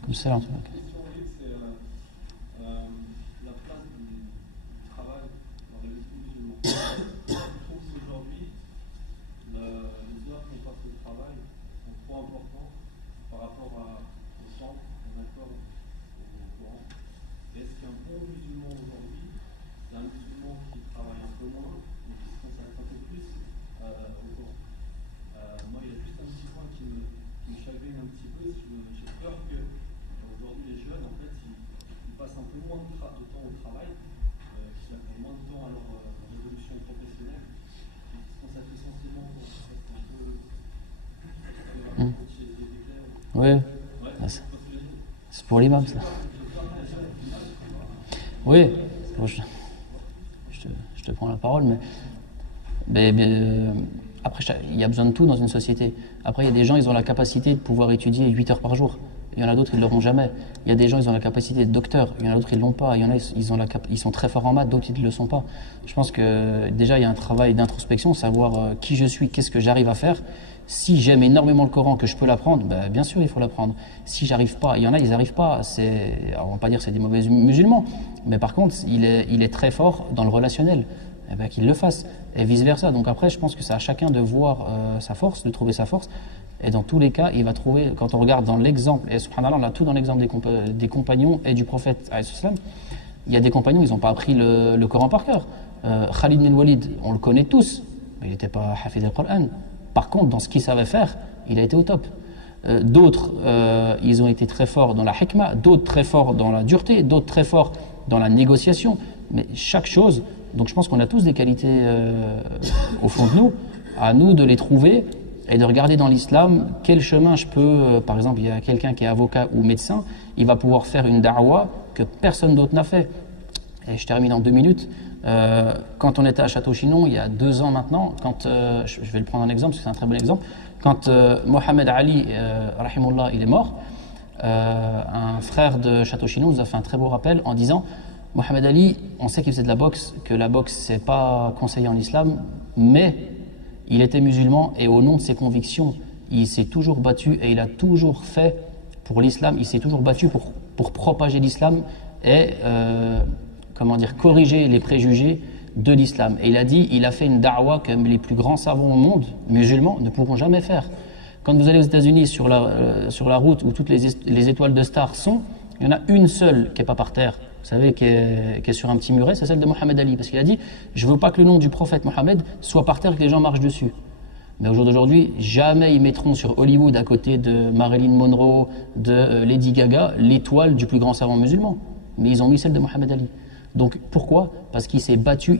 Comme ça, oui, c'est pour l'imam ça. Oui, je te prends la parole, mais après il y a besoin de tout dans une société. Après il y a des gens, ils ont la capacité de pouvoir étudier 8 heures par jour. Il y en a d'autres, ils ne l'auront jamais. Il y a des gens, ils ont la capacité d'être docteur. Il y en a d'autres, ils ne l'ont pas. Il y en a, ils sont très forts en maths, d'autres, ils ne le sont pas. Je pense que déjà, il y a un travail d'introspection, savoir qui je suis, qu'est-ce que j'arrive à faire. Si j'aime énormément le Coran, que je peux l'apprendre, bien sûr, il faut l'apprendre. Si j'arrive pas, il y en a, ils n'arrivent pas. Alors, on ne va pas dire que c'est des mauvais musulmans, mais par contre, il est très fort dans le relationnel. Qu'il le fasse, et vice-versa. Donc après, je pense que c'est à chacun de voir sa force, de trouver sa force. Et dans tous les cas, il va trouver, quand on regarde dans l'exemple, et subhanallah, on a tout dans l'exemple des compagnons et du prophète, il y a des compagnons, ils n'ont pas appris le Coran par cœur. Khalid ibn Walid, on le connaît tous, mais il n'était pas hafid al-Qur'an. Par contre, dans ce qu'il savait faire, il a été au top. D'autres, ils ont été très forts dans la hikmah, d'autres très forts dans la dureté, d'autres très forts dans la négociation. Mais chaque chose, donc je pense qu'on a tous des qualités au fond de nous, à nous de les trouver et de regarder dans l'islam quel chemin je peux, par exemple il y a quelqu'un qui est avocat ou médecin, il va pouvoir faire une da'wa que personne d'autre n'a fait. Et je termine en 2 minutes. Quand on était à Château-Chinon, il y a 2 ans maintenant, quand, je vais le prendre en exemple parce que c'est un très bon exemple, quand Mohamed Ali, rahimullah, il est mort, un frère de Château-Chinon nous a fait un très beau rappel en disant Mohamed Ali, on sait qu'il faisait de la boxe, que la boxe c'est pas conseillé en islam, mais il était musulman et au nom de ses convictions, il s'est toujours battu et il a toujours fait pour l'islam, il s'est toujours battu pour propager l'islam et corriger les préjugés de l'islam. Et il a dit, il a fait une da'wa que les plus grands savants au monde, musulmans, ne pourront jamais faire. Quand vous allez aux États-Unis sur la route où toutes les étoiles de stars sont, il y en a une seule qui n'est pas par terre, vous savez, qui est sur un petit muret, c'est celle de Mohamed Ali. Parce qu'il a dit, je ne veux pas que le nom du prophète Mohamed soit par terre et que les gens marchent dessus. Mais au jour d'aujourd'hui, jamais ils mettront sur Hollywood, à côté de Marilyn Monroe, de Lady Gaga, l'étoile du plus grand savant musulman. Mais ils ont mis celle de Mohamed Ali. Donc pourquoi ? Parce qu'il s'est battu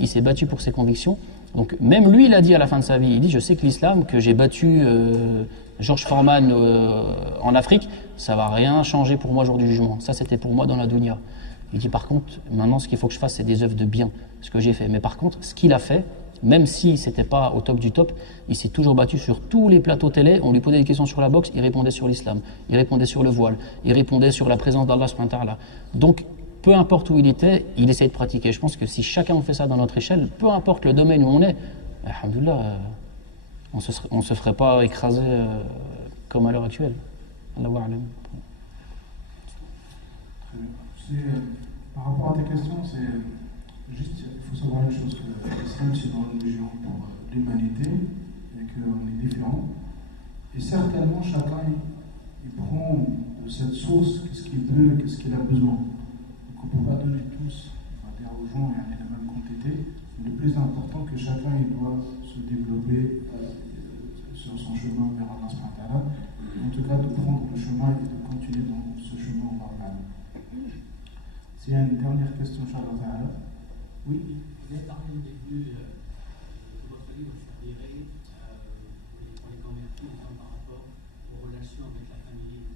pour ses convictions. Donc même lui, il a dit à la fin de sa vie, il dit, je sais que l'islam, que j'ai battu George Foreman en Afrique, ça va rien changer pour moi au jour du jugement. Ça, c'était pour moi dans la dunya. Il dit par contre, maintenant ce qu'il faut que je fasse, c'est des œuvres de bien, ce que j'ai fait. Mais par contre, ce qu'il a fait, même si c'était pas au top du top, il s'est toujours battu sur tous les plateaux télé. On lui posait des questions sur la boxe, il répondait sur l'islam, il répondait sur le voile, il répondait sur la présence d'Allah subhanahu wa ta'ala. Donc, peu importe où il était, il essayait de pratiquer. Je pense que si chacun fait ça dans notre échelle, peu importe le domaine où on est, alhamdoulilah, on ne se ferait pas écraser comme à l'heure actuelle. Allahu a'lam. Par rapport à tes questions, c'est juste, il faut savoir une chose, que l'islam c'est une religion pour l'humanité et qu'on est différents. Et certainement, chacun il prend de cette source ce qu'il veut, qu'est-ce qu'il a besoin. Donc on ne peut pas donner tous, on va dire aux gens, la même quantité. Le plus important que chacun il doit se développer sur son chemin vers Allah subhanahu wa ta'ala. En tout cas, de prendre le chemin et de continuer dans ce chemin au Maroc. S'il y a une dernière question, Inch'Allah. Oui. Vous avez parlé au début de votre livre sur les règles pour les convertis, par rapport aux relations avec la famille.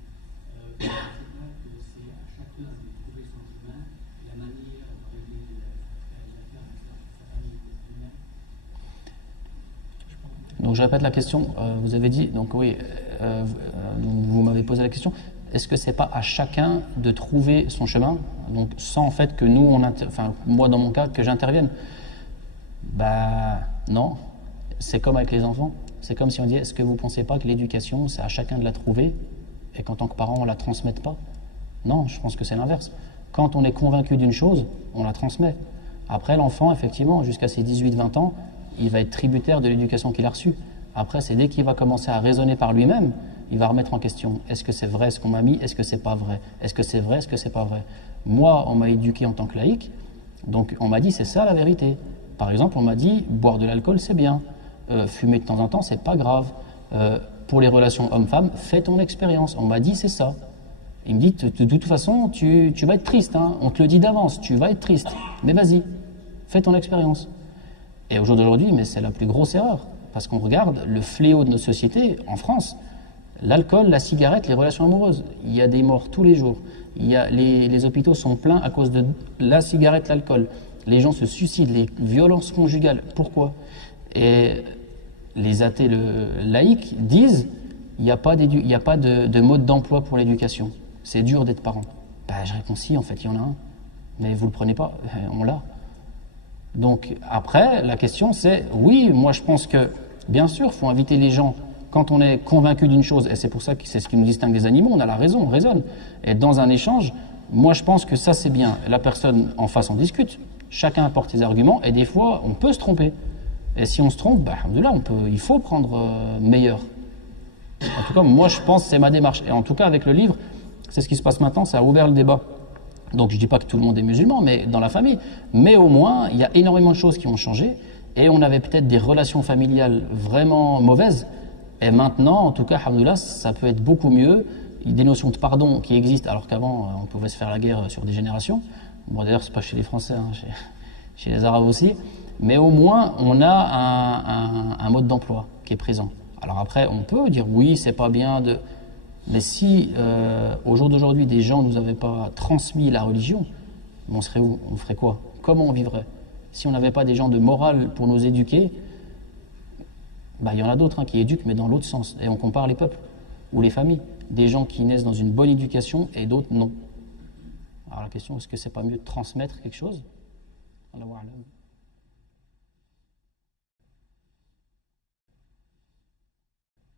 Je ne sais pas que c'est à chacun de trouver son chemin, la manière de régler l'affaire avec sa famille elle-même. Donc je répète la question, vous avez dit, donc oui, vous m'avez posé la question, est-ce que c'est pas à chacun de trouver son chemin, donc sans en fait que nous, enfin moi dans mon cas, que j'intervienne? Bah non, c'est comme avec les enfants, c'est comme si on dit, est-ce que vous pensez pas que l'éducation, c'est à chacun de la trouver et qu'en tant que parent, on la transmette pas? Non, je pense que c'est l'inverse. Quand on est convaincu d'une chose, on la transmet. Après l'enfant, effectivement, jusqu'à ses 18-20 ans, il va être tributaire de l'éducation qu'il a reçue. Après, c'est dès qu'il va commencer à raisonner par lui-même, il va remettre en question. Est-ce que c'est vrai ce qu'on m'a mis? Est-ce que c'est pas vrai? Est-ce que c'est vrai? Est-ce que c'est pas vrai? Moi, on m'a éduqué en tant que laïc, donc on m'a dit c'est ça la vérité. Par exemple, on m'a dit boire de l'alcool c'est bien, fumer de temps en temps c'est pas grave. Pour les relations homme-femme, fais ton expérience. On m'a dit c'est ça. Il me dit de toute façon tu vas être triste, hein. On te le dit d'avance, tu vas être triste. Mais vas-y, fais ton expérience. Et au jour d'aujourd'hui, mais c'est la plus grosse erreur. Parce qu'on regarde le fléau de nos sociétés en France, l'alcool, la cigarette, les relations amoureuses. Il y a des morts tous les jours. Les hôpitaux sont pleins à cause de la cigarette, l'alcool. Les gens se suicident, les violences conjugales. Pourquoi? Et les athées laïcs disent il n'y a pas de mode d'emploi pour l'éducation. C'est dur d'être parent. Ben, je réponds si, en fait, il y en a un. Mais vous ne le prenez pas, on l'a. Donc après, la question c'est, oui, moi je pense que, bien sûr, il faut inviter les gens quand on est convaincu d'une chose, et c'est pour ça que c'est ce qui nous distingue des animaux, on a la raison, on raisonne. Et dans un échange, moi je pense que ça c'est bien. La personne en face en discute, chacun apporte ses arguments, et des fois on peut se tromper. Et si on se trompe, bah, il faut prendre meilleur. En tout cas, moi je pense que c'est ma démarche. Et en tout cas avec le livre, c'est ce qui se passe maintenant, ça a ouvert le débat. Donc je ne dis pas que tout le monde est musulman, mais dans la famille. Mais au moins, il y a énormément de choses qui ont changé. Et on avait peut-être des relations familiales vraiment mauvaises. Et maintenant, en tout cas, alhamdoulilah, ça peut être beaucoup mieux. Il y a des notions de pardon qui existent, alors qu'avant, on pouvait se faire la guerre sur des générations. Bon, d'ailleurs, ce n'est pas chez les Français, hein, chez les Arabes aussi. Mais au moins, on a un mode d'emploi qui est présent. Alors après, on peut dire oui, c'est pas bien de... Mais si, au jour d'aujourd'hui, des gens ne nous avaient pas transmis la religion, on serait où? On ferait quoi? Comment on vivrait? Si on n'avait pas des gens de morale pour nous éduquer, bah, y en a d'autres qui éduquent, mais dans l'autre sens. Et on compare les peuples ou les familles. Des gens qui naissent dans une bonne éducation et d'autres non. Alors la question, est-ce que c'est pas mieux de transmettre quelque chose? Allahu a'lam.